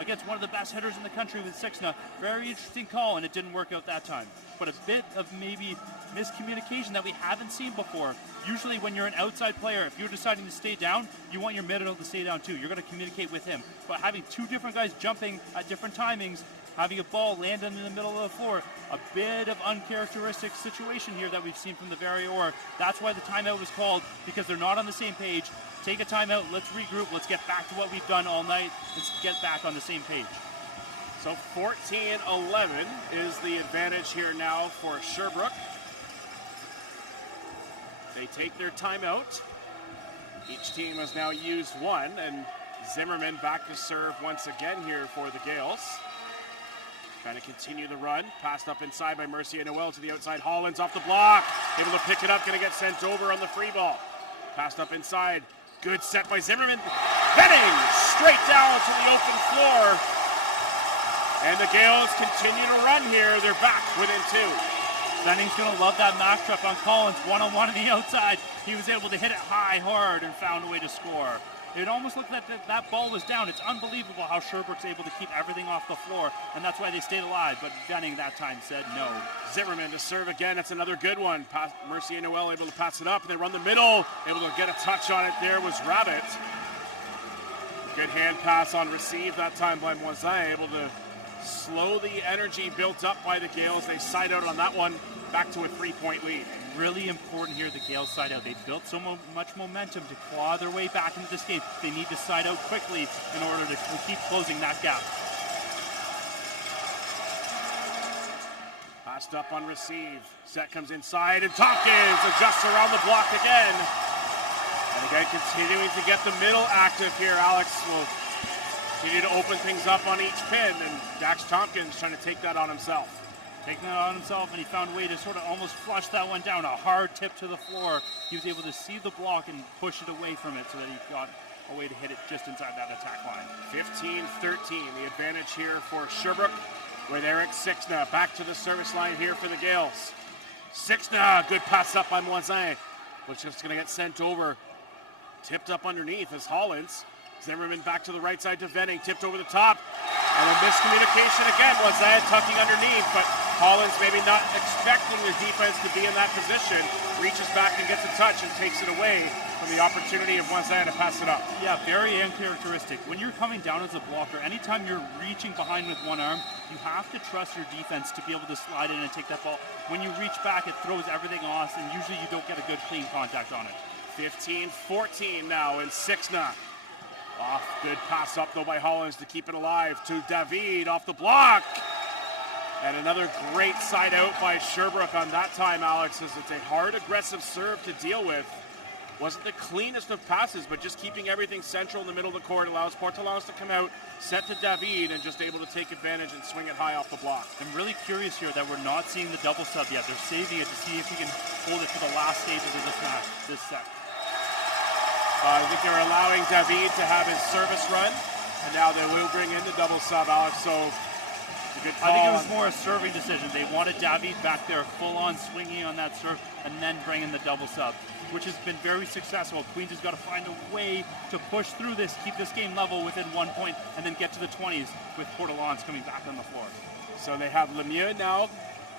against one of the best hitters in the country with Sixna. Very interesting call, and it didn't work out that time. But a bit of maybe miscommunication that we haven't seen before. Usually when you're an outside player, if you're deciding to stay down, you want your middle to stay down too. You're going to communicate with him. But having two different guys jumping at different timings, having a ball land in the middle of the floor, a bit of uncharacteristic situation here that we've seen from the very Orr. That's why the timeout was called, because they're not on the same page. Take a timeout, let's regroup, let's get back to what we've done all night, let's get back on the same page. So 14-11 is the advantage here now for Sherbrooke. They take their timeout. Each team has now used one, and Zimmerman back to serve once again here for the Gales. Trying to continue the run. Passed up inside by Mercier Noel to the outside. Hollins off the block. Able to pick it up. Going to get sent over on the free ball. Passed up inside. Good set by Zimmerman. Heading straight down to the open floor. And the Gales continue to run here. They're back within 2. Venning's going to love that matchup on Collins, one-on-one on the outside. He was able to hit it high, hard, and found a way to score. It almost looked like that ball was down. It's unbelievable how Sherbrooke's able to keep everything off the floor, and that's why they stayed alive. But Venning that time said no. Zimmerman to serve again. It's another good one. Mercier Noel able to pass it up. They run the middle. Able to get a touch on it there was Rabbit. Good hand pass on receive that time by Moisin. Able to slow the energy built up by the Gales. They side out on that one. Back to a 3-point lead. Really important here, the Gales side out. They built so much momentum to claw their way back into this game. They need to side out quickly in order to keep closing that gap. Passed up on receive. Set comes inside, and Tompkins adjusts around the block again. And again, continuing to get the middle active here. Alex will continue to open things up on each pin, and Dax Tompkins trying to take that on himself. Taking it on himself, and he found a way to sort of almost flush that one down. A hard tip to the floor. He was able to see the block and push it away from it so that he got a way to hit it just inside that attack line. 15-13, the advantage here for Sherbrooke with Eric Sixna back to the service line here for the Gales. Sixna, good pass up by Moisin, which is going to get sent over. Tipped up underneath as Hollins. Zimmerman back to the right side to Venning, tipped over the top. And a miscommunication again. Moisin tucking underneath, but Hollins maybe not expecting the defense to be in that position. Reaches back and gets a touch and takes it away from the opportunity of Moisin to pass it up. Yeah, very uncharacteristic. When you're coming down as a blocker, anytime you're reaching behind with one arm, you have to trust your defense to be able to slide in and take that ball. When you reach back, it throws everything off, and usually you don't get a good clean contact on it. 15-14 now, and Sixna. Off, good pass up though by Hollins to keep it alive to David off the block. And another great side out by Sherbrooke on that time, Alex, as it's a hard, aggressive serve to deal with. Wasn't the cleanest of passes, but just keeping everything central in the middle of the court allows Pointe-Claire to come out, set to David, and just able to take advantage and swing it high off the block. I'm really curious here that we're not seeing the double sub yet. They're saving it to see if we can hold it to the last stages of this match, this set. I think they're allowing David to have his service run, and now they will bring in the double sub, Alex, so it's a good call. I think it was more a serving decision. They wanted David back there full-on swinging on that serve and then bring in the double sub, which has been very successful. Queens has got to find a way to push through this, keep this game level within 1 point, and then get to the 20s with Port-Alon's coming back on the floor. So they have Lemieux now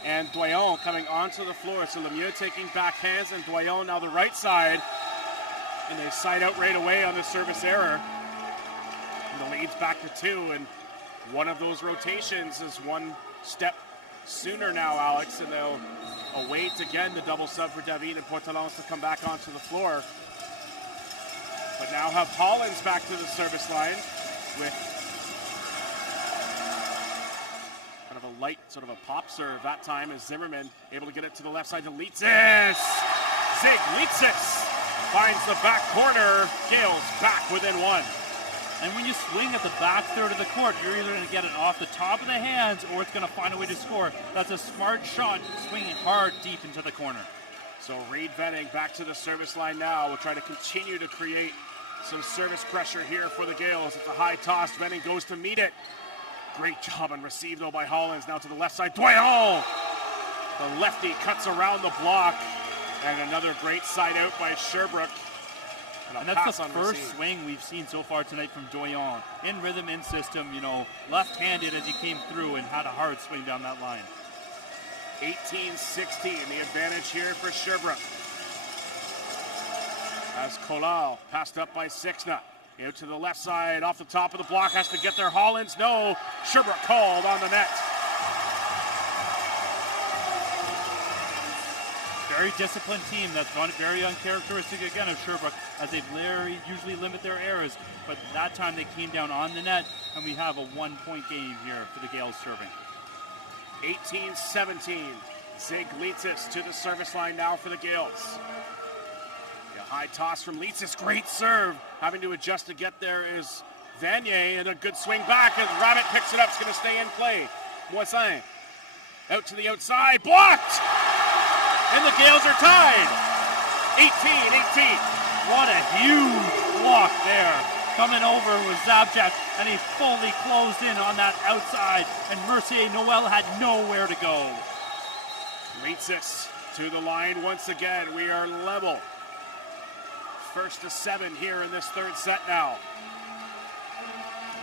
and Doyon coming onto the floor. So Lemieux taking backhands and Doyon now the right side. And they side out right away on the service error. And the lead's back to 2, and one of those rotations is one step sooner now, Alex, and they'll await again the double sub for David and Pointe-Claire to come back onto the floor. But now have Hollins back to the service line with kind of a light, sort of a pop serve that time as Zimmerman able to get it to the left side to Litzis. Zig Litzis finds the back corner. Gales back within 1. And when you swing at the back third of the court, you're either going to get it off the top of the hands or it's going to find a way to score. That's a smart shot, swinging hard deep into the corner. So Reed Venning back to the service line now. We'll try to continue to create some service pressure here for the Gales. It's a high toss. Venning goes to meet it. Great job on receive though by Hollins. Now to the left side. Doyon! The lefty cuts around the block. And another great side out by Sherbrooke. And that's the first swing we've seen so far tonight from Doyon. In rhythm, in system, you know, left-handed as he came through and had a hard swing down that line. 18-16, the advantage here for Sherbrooke. As Colal passed up by Sixna. Out to the left side, off the top of the block, has to get there. Hollins, no. Sherbrooke called on the net. Very disciplined team. That's very uncharacteristic again of Sherbrooke, as they usually limit their errors. But that time they came down on the net, and we have a 1-point game here for the Gales serving. 18-17. Zig Litzis to the service line now for the Gales. A high toss from Litzis. Great serve. Having to adjust to get there is Vanier, and a good swing back as Rabbit picks it up. It's going to stay in play. Moisin out to the outside. Blocked! And the Gales are tied. 18-18. What a huge block there. Coming over was Zabchak, and he fully closed in on that outside, and Mercier Noel had nowhere to go. Leitzis to the line once again. We are level. 1st to 7 here in this third set now.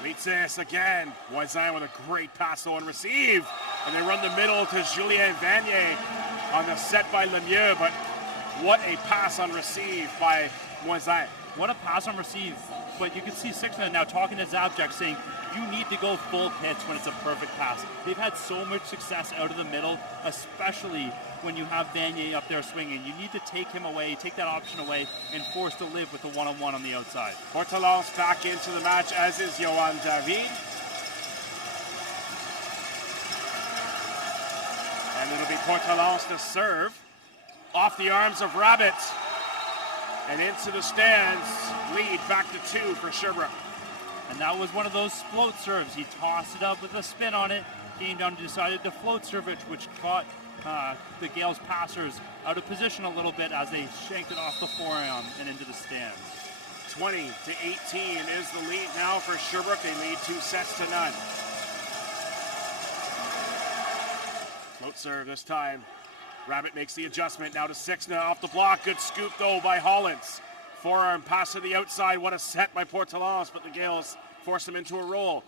Leitzis again. Voisin with a great pass though and receive. And they run the middle to Julien Vanier on the set by Lemieux. But what a pass on receive by Voisin. What a pass on receive. But you can see Sixna now talking to Zabjak saying, you need to go full pitch when it's a perfect pass. They've had so much success out of the middle, especially when you have Vanier up there swinging. You need to take him away, take that option away, and force to live with the one-on-one on the outside. Portalance back into the match, as is Johan David. And it'll be Portalance to serve. Off the arms of Rabbit. And into the stands. Lead back to 2 for Sherbrooke. And that was one of those float serves. He tossed it up with a spin on it. Came down and decided to float serve it, which caught the Gales passers out of position a little bit as they shanked it off the forearm and into the stands. 20 to 18 is the lead now for Sherbrooke. They lead 2 sets to none. Float serve this time. Rabbit makes the adjustment now to Sixna off the block. Good scoop though by Hollins. Forearm pass to the outside. What a set by Portalance, but the Gales force him into a roll.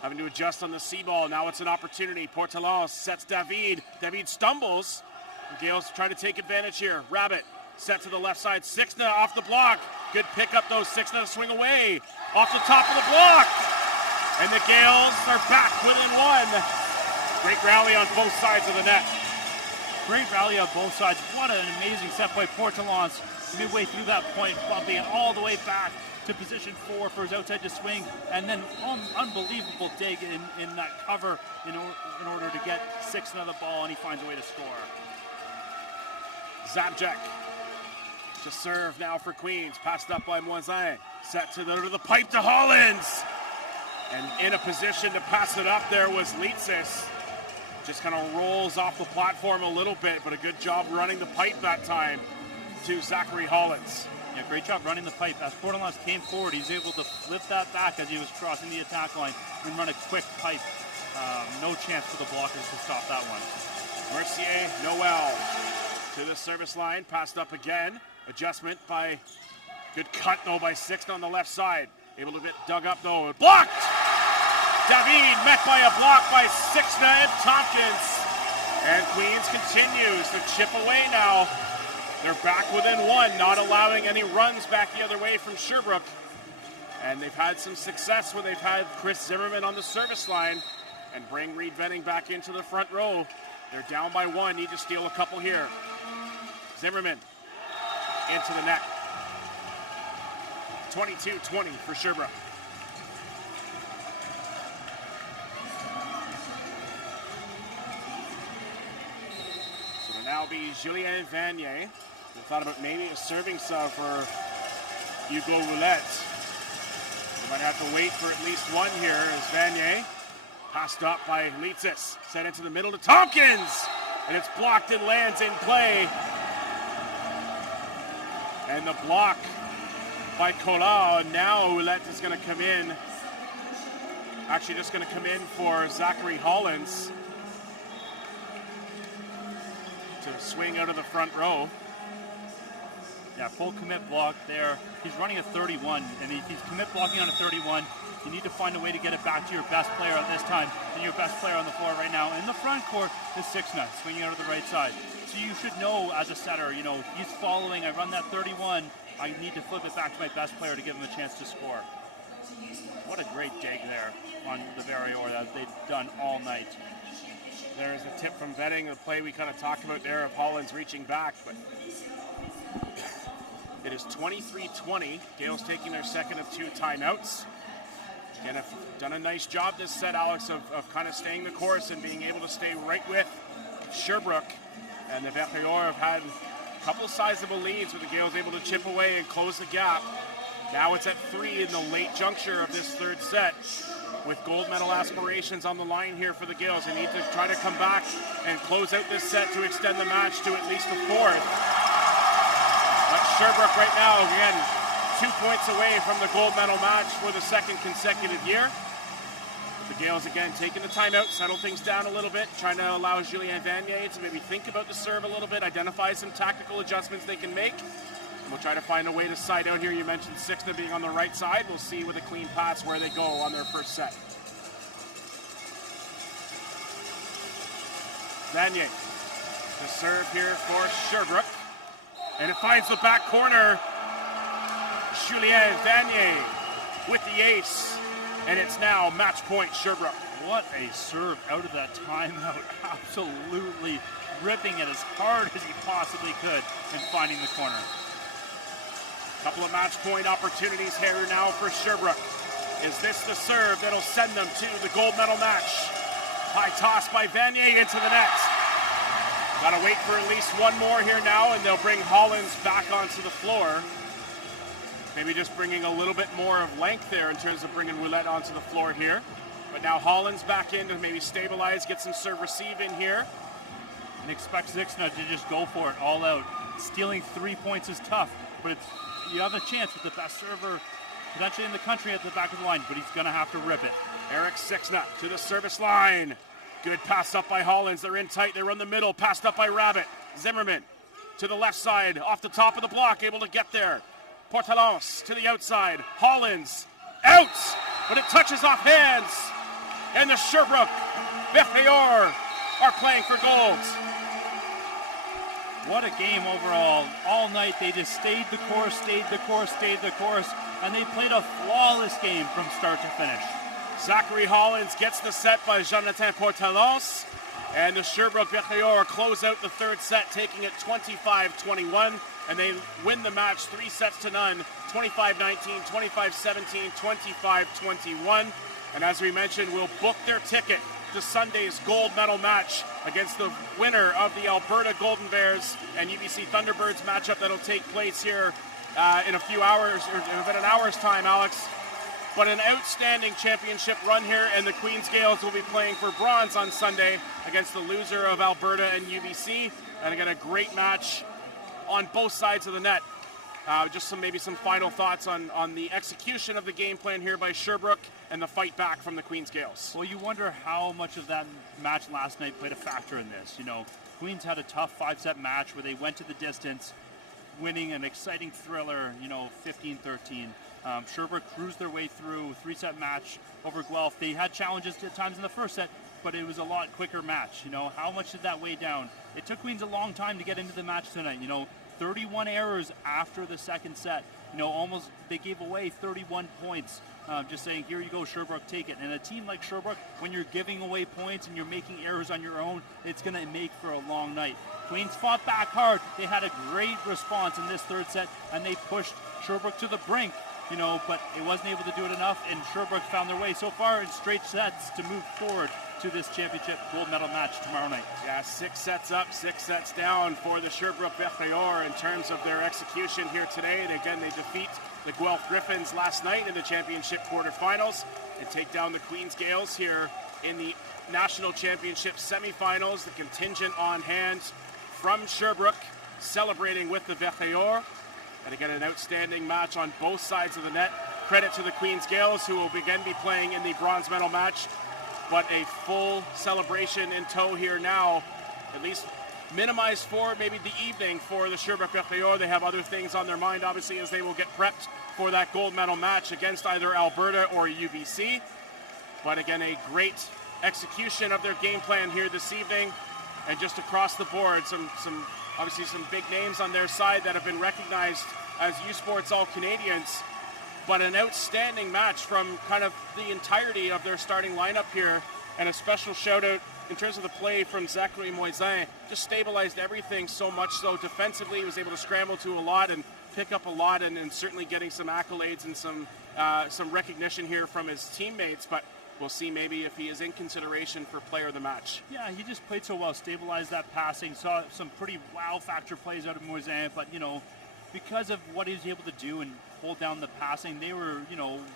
Having to adjust on the C ball. Now it's an opportunity. Portalance sets David. David stumbles. The Gales trying to take advantage here. Rabbit set to the left side. Sixna off the block. Good pickup though. Sixna to swing away. Off the top of the block. And the Gales are back within 1. Great rally on both sides of the net. Great rally on both sides. What an amazing set by Portalance. Midway through that point, bumping it all the way back to position 4 for his outside to swing, and then unbelievable dig in that cover in order to get 6 on the ball, and he finds a way to score. Zabjak to serve now for Queens. Passed up by Moisin. Set to the pipe to Hollins. And in a position to pass it up there was Leitzis. Just kind of rolls off the platform a little bit, but a good job running the pipe that time to Zachary Hollins. Yeah, great job running the pipe. As Portalance came forward, he's able to flip that back as he was crossing the attack line and run a quick pipe. No chance for the blockers to stop that one. Mercier Noel to the service line. Passed up again. Adjustment by, good cut though by Sixna on the left side. Able to get dug up though. Blocked! David met by a block by Sixna and Tompkins. And Queens continues to chip away now. They're back within 1, not allowing any runs back the other way from Sherbrooke. And they've had some success when they've had Chris Zimmerman on the service line and bring Reed Venning back into the front row. They're down by 1, need to steal a couple here. Zimmerman into the net. 22-20 for Sherbrooke. So it'll now be Julien Vanier. We thought about maybe a serving sub for Hugo Roulette. We might have to wait for at least 1 here as Vanier passed up by Leitzis. Set into the middle to Tompkins. And it's blocked and lands in play. And the block by Collard. Now Roulette is going to come in. Actually just going to come in for Zachary Hollins to swing out of the front row. Yeah, full commit block there. He's running a 31, and if he's commit blocking on a 31, you need to find a way to get it back to your best player at this time, and your best player on the floor right now in the front court is Sixna, swinging out of the right side. So you should know as a setter, you know, he's following, I run that 31, I need to flip it back to my best player to give him a chance to score. What a great dig there on the Varior that they've done all night. There's a tip from Venning, the play we kind of talked about there of Hollins reaching back, but it is 23-20. Gales taking their second of 2 timeouts. Again, have done a nice job this set, Alex, of kind of staying the course and being able to stay right with Sherbrooke. And the Varior have had a couple sizable leads with the Gales able to chip away and close the gap. Now it's at 3 in the late juncture of this third set. With gold medal aspirations on the line here for the Gales. They need to try to come back and close out this set to extend the match to at least a 4th. But Sherbrooke right now, again, 2 points away from the gold medal match for the second consecutive year. The Gales again taking the timeout, settle things down a little bit, trying to allow Julien Vanier to maybe think about the serve a little bit, identify some tactical adjustments they can make. And we'll try to find a way to side out here. You mentioned Sixna being on the right side. We'll see with a clean pass where they go on their first set. Vanier, the serve here for Sherbrooke. And it finds the back corner. Julien Vanier with the ace. And it's now match point Sherbrooke. What a serve out of that timeout. Absolutely ripping it as hard as he possibly could and finding the corner. Couple of match point opportunities here now for Sherbrooke. Is this the serve that'll send them to the gold medal match? High toss by Vanier into the net. Gotta wait for at least one more here now, and they'll bring Hollins back onto the floor. Maybe just bringing a little bit more of length there in terms of bringing Roulette onto the floor here. But now Hollins back in to maybe stabilize, get some serve-receive in here. And expect Sixna to just go for it all out. Stealing 3 points is tough, but you have a chance with the best server potentially in the country at the back of the line, but he's going to have to rip it. Eric Sixna to the service line. Good pass up by Hollins. They're in tight. They run the middle. Passed up by Rabbit. Zimmerman to the left side, off the top of the block, able to get there. Portalance to the outside. Hollins out, but it touches off hands. And the Sherbrooke Berthayor are playing for gold. What a game overall. All night they just stayed the course, and they played a flawless game from start to finish. Zachary Hollins gets the set by Jonathan Portalance. And the Sherbrooke Berthayor close out the third set, taking it 25-21. And they win the match 3-0, 25-19, 25-17, 25-21. And as we mentioned, will book their ticket to Sunday's gold medal match against the winner of the Alberta Golden Bears and UBC Thunderbirds matchup that'll take place here in a few hours, or in about an hour's time, Alex. But an outstanding championship run here, and the Queen's Gales will be playing for bronze on Sunday against the loser of Alberta and UBC. And again, a great match on both sides of the net. Just maybe some final thoughts on the execution of the game plan here by Sherbrooke and the fight back from the Queen's Gales. Well, you wonder how much of that match last night played a factor in this. You know, Queens had a tough 5-set match where they went to the distance, winning an exciting thriller, 15-13. Sherbrooke cruised their way through a 3-set match over Guelph. They had challenges at times in the first set, but it was a lot quicker match. How much did that weigh down? It took Queens a long time to get into the match tonight. 31 errors after the second set. Almost they gave away 31 points. Just saying, here you go, Sherbrooke, take it. And a team like Sherbrooke, when you're giving away points and you're making errors on your own, it's going to make for a long night. Queens fought back hard. They had a great response in this third set, and they pushed Sherbrooke to the brink. But it wasn't able to do it enough, and Sherbrooke found their way so far in straight sets to move forward to this championship gold medal match tomorrow night. Yeah, 6 sets up, 6 sets down for the Sherbrooke Berthayor in terms of their execution here today. And again, they defeat the Guelph Griffins last night in the championship quarterfinals and take down the Queen's Gales here in the national championship semifinals. The contingent on hand from Sherbrooke celebrating with the Berthayor. And again, an outstanding match on both sides of the net. Credit to the Queen's Gales, who will again be playing in the bronze medal match. But a full celebration in tow here now, at least minimized for maybe the evening for the Sherbrooke Berthayor. They have other things on their mind, obviously, as they will get prepped for that gold medal match against either Alberta or UBC. But again, a great execution of their game plan here this evening. And just across the board, obviously some big names on their side that have been recognized as U Sports All-Canadians. But an outstanding match from kind of the entirety of their starting lineup here. And a special shout out in terms of the play from Zachary Moisin. Just stabilized everything so much so defensively. He was able to scramble to a lot and pick up a lot, and certainly getting some accolades and some recognition here from his teammates. But we'll see maybe if he is in consideration for player of the match. Yeah, he just played so well, stabilized that passing, saw some pretty wow factor plays out of Moisin, but because of what he was able to do and hold down the passing, they were,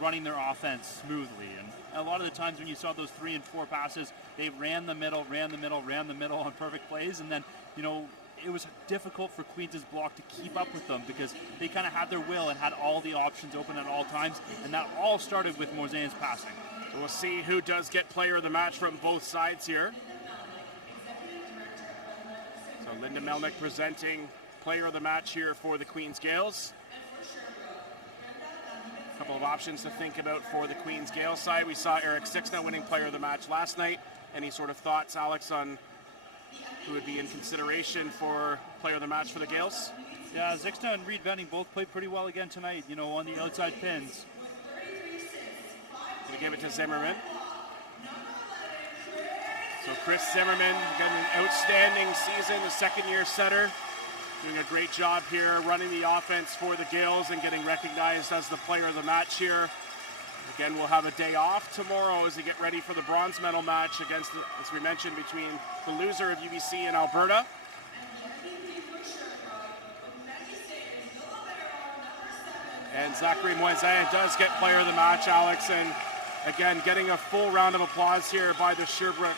running their offense smoothly. And a lot of the times when you saw those 3 and 4 passes, they ran the middle on perfect plays, and then, it was difficult for Queens' block to keep up with them because they kind of had their will and had all the options open at all times, and that all started with Moisin's passing. So we'll see who does get player of the match from both sides here. So Linda Melnick presenting player of the match here for the Queen's Gales. A couple of options to think about for the Queen's Gales side. We saw Eric Sixna winning player of the match last night. Any sort of thoughts, Alex, on who would be in consideration for player of the match for the Gales? Yeah, Zixna and Reed Venning both played pretty well again tonight, you know, on the outside pins. Gonna give it to Zimmerman. So Chris Zimmerman, again, an outstanding season, the second-year setter. Doing a great job here, running the offense for the Gales and getting recognized as the player of the match here. Again, we'll have a day off tomorrow as they get ready for the bronze medal match against, as we mentioned, between the loser of UBC and Alberta. And Zachary Moisin does get player of the match, Alex, and again, getting a full round of applause here by the Sherbrooke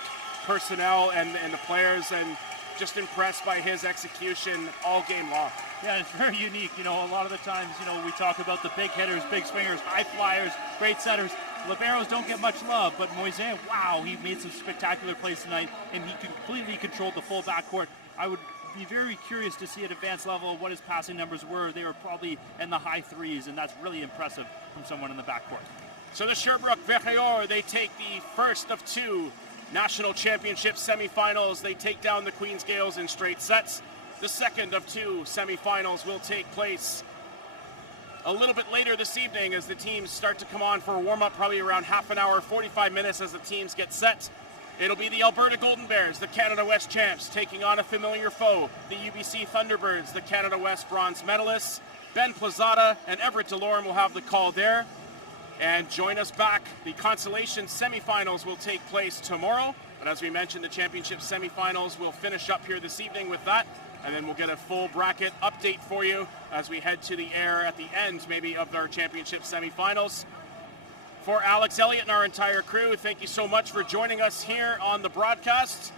personnel and the players, and just impressed by his execution all game long. Yeah, it's very unique. You know, a lot of the times, you know, we talk about the big hitters, big swingers, high flyers, great setters. Liberos don't get much love, but Moisin, wow, he made some spectacular plays tonight, and he completely controlled the full backcourt. I would be very curious to see at advanced level what his passing numbers were. They were probably in the high threes, and that's really impressive from someone in the backcourt. So the Sherbrooke Verreor, they take the first of two national championship semifinals. They take down the Queen's Gales in straight sets. The second of two semifinals will take place a little bit later this evening as the teams start to come on for a warm-up, probably around half an hour, 45 minutes as the teams get set. It'll be the Alberta Golden Bears, the Canada West champs, taking on a familiar foe, the UBC Thunderbirds, the Canada West bronze medalists. Ben Plazada and Everett DeLorme will have the call there. And join us back. The consolation semifinals will take place tomorrow. But as we mentioned, the championship semifinals will finish up here this evening with that. And then we'll get a full bracket update for you as we head to the air at the end, maybe, of our championship semifinals. For Alex Elliott and our entire crew, thank you so much for joining us here on the broadcast.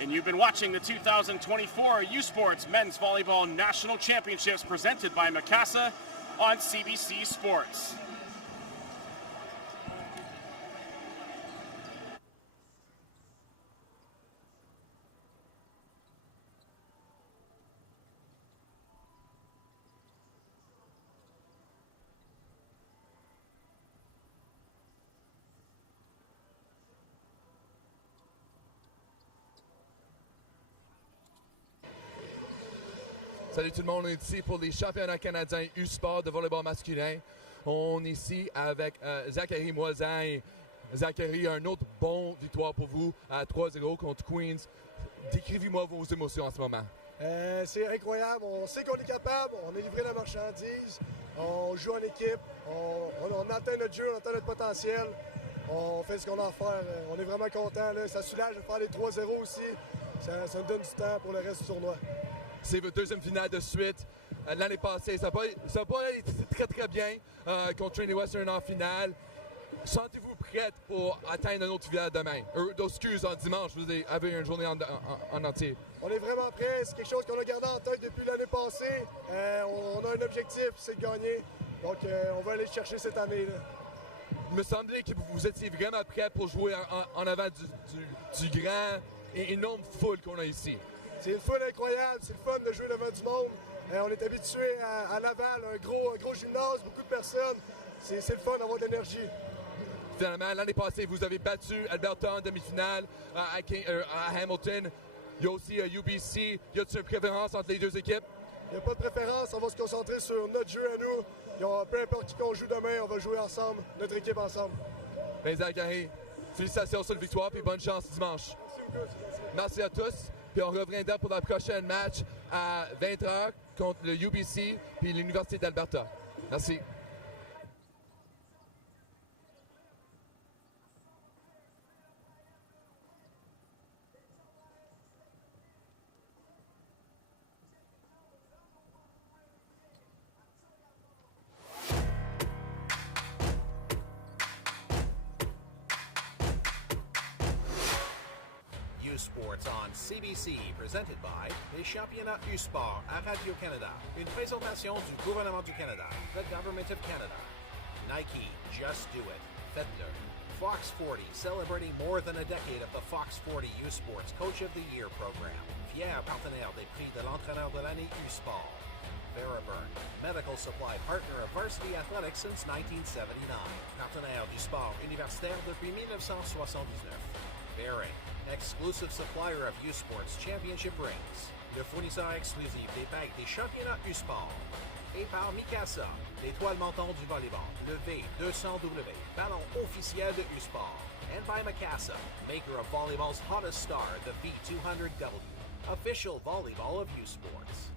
And you've been watching the 2024 U Sports Men's Volleyball National Championships presented by Mikasa on CBC Sports. Salut tout le monde, on est ici pour les championnats canadiens U-Sport de volleyball masculin. On est ici avec Zachary Moisin. Zachary, un autre bon victoire pour vous à 3-0 contre Queens. Décrivez-moi vos émotions en ce moment. C'est incroyable, on sait qu'on est capable, on a livré la marchandise, on joue en équipe, on atteint notre jeu, on atteint notre potentiel, on fait ce qu'on a à faire. On est vraiment contents, ça soulage de faire les 3-0 aussi, ça nous donne du temps pour le reste du tournoi. C'est votre deuxième finale de suite. L'année passée, ça n'a pas été très très bien contre Trinity Western en finale. Sentez-vous prête pour atteindre un autre finale demain? Excuse, en dimanche, vous avez une journée en entier. On est vraiment prêts. C'est quelque chose qu'on a gardé en tête depuis l'année passée. On a un objectif, c'est de gagner. Donc, on va aller chercher cette année. Il me semblait que vous étiez vraiment prêt pour jouer en avant du grand et énorme foule qu'on a ici. C'est une foule incroyable, c'est le fun de jouer devant du monde. On est habitué à Laval, un gros gymnase, beaucoup de personnes. C'est le fun d'avoir de l'énergie. Finalement, l'année passée, vous avez battu Alberta en demi-finale à Hamilton. Il y a aussi UBC. Y a-t-il une préférence entre les deux équipes? Il n'y a pas de préférence. On va se concentrer sur notre jeu à nous. Peu importe qui qu'on joue demain, on va jouer ensemble, notre équipe ensemble. Ben Zachary, félicitations sur la victoire et bonne chance dimanche. Merci à tous. Puis on reviendra pour le prochain match à 20h contre le UBC puis l'Université d'Alberta. Merci. Sports on CBC, presented by les championnats U-Sport à Radio-Canada. Une présentation du gouvernement du Canada, the Government of Canada. Nike, Just Do It, Fedler, Fox 40, celebrating more than a decade of the Fox 40 U Sports Coach of the Year program. Fier partenaire des prix de l'entraîneur de l'année U Sport. Veriburn, medical supply partner of Varsity Athletics since 1979. Partenaire du sport universitaire depuis 1979. Bering, exclusive supplier of U Sports Championship rings. Le fournisseur exclusif des bagues des championnats U Sport. Et par Mikasa, l'étoile montante du volleyball, le V200W, ballon officiel de U Sport. And by Mikasa, maker of volleyball's hottest star, the V200W, official volleyball of U Sports.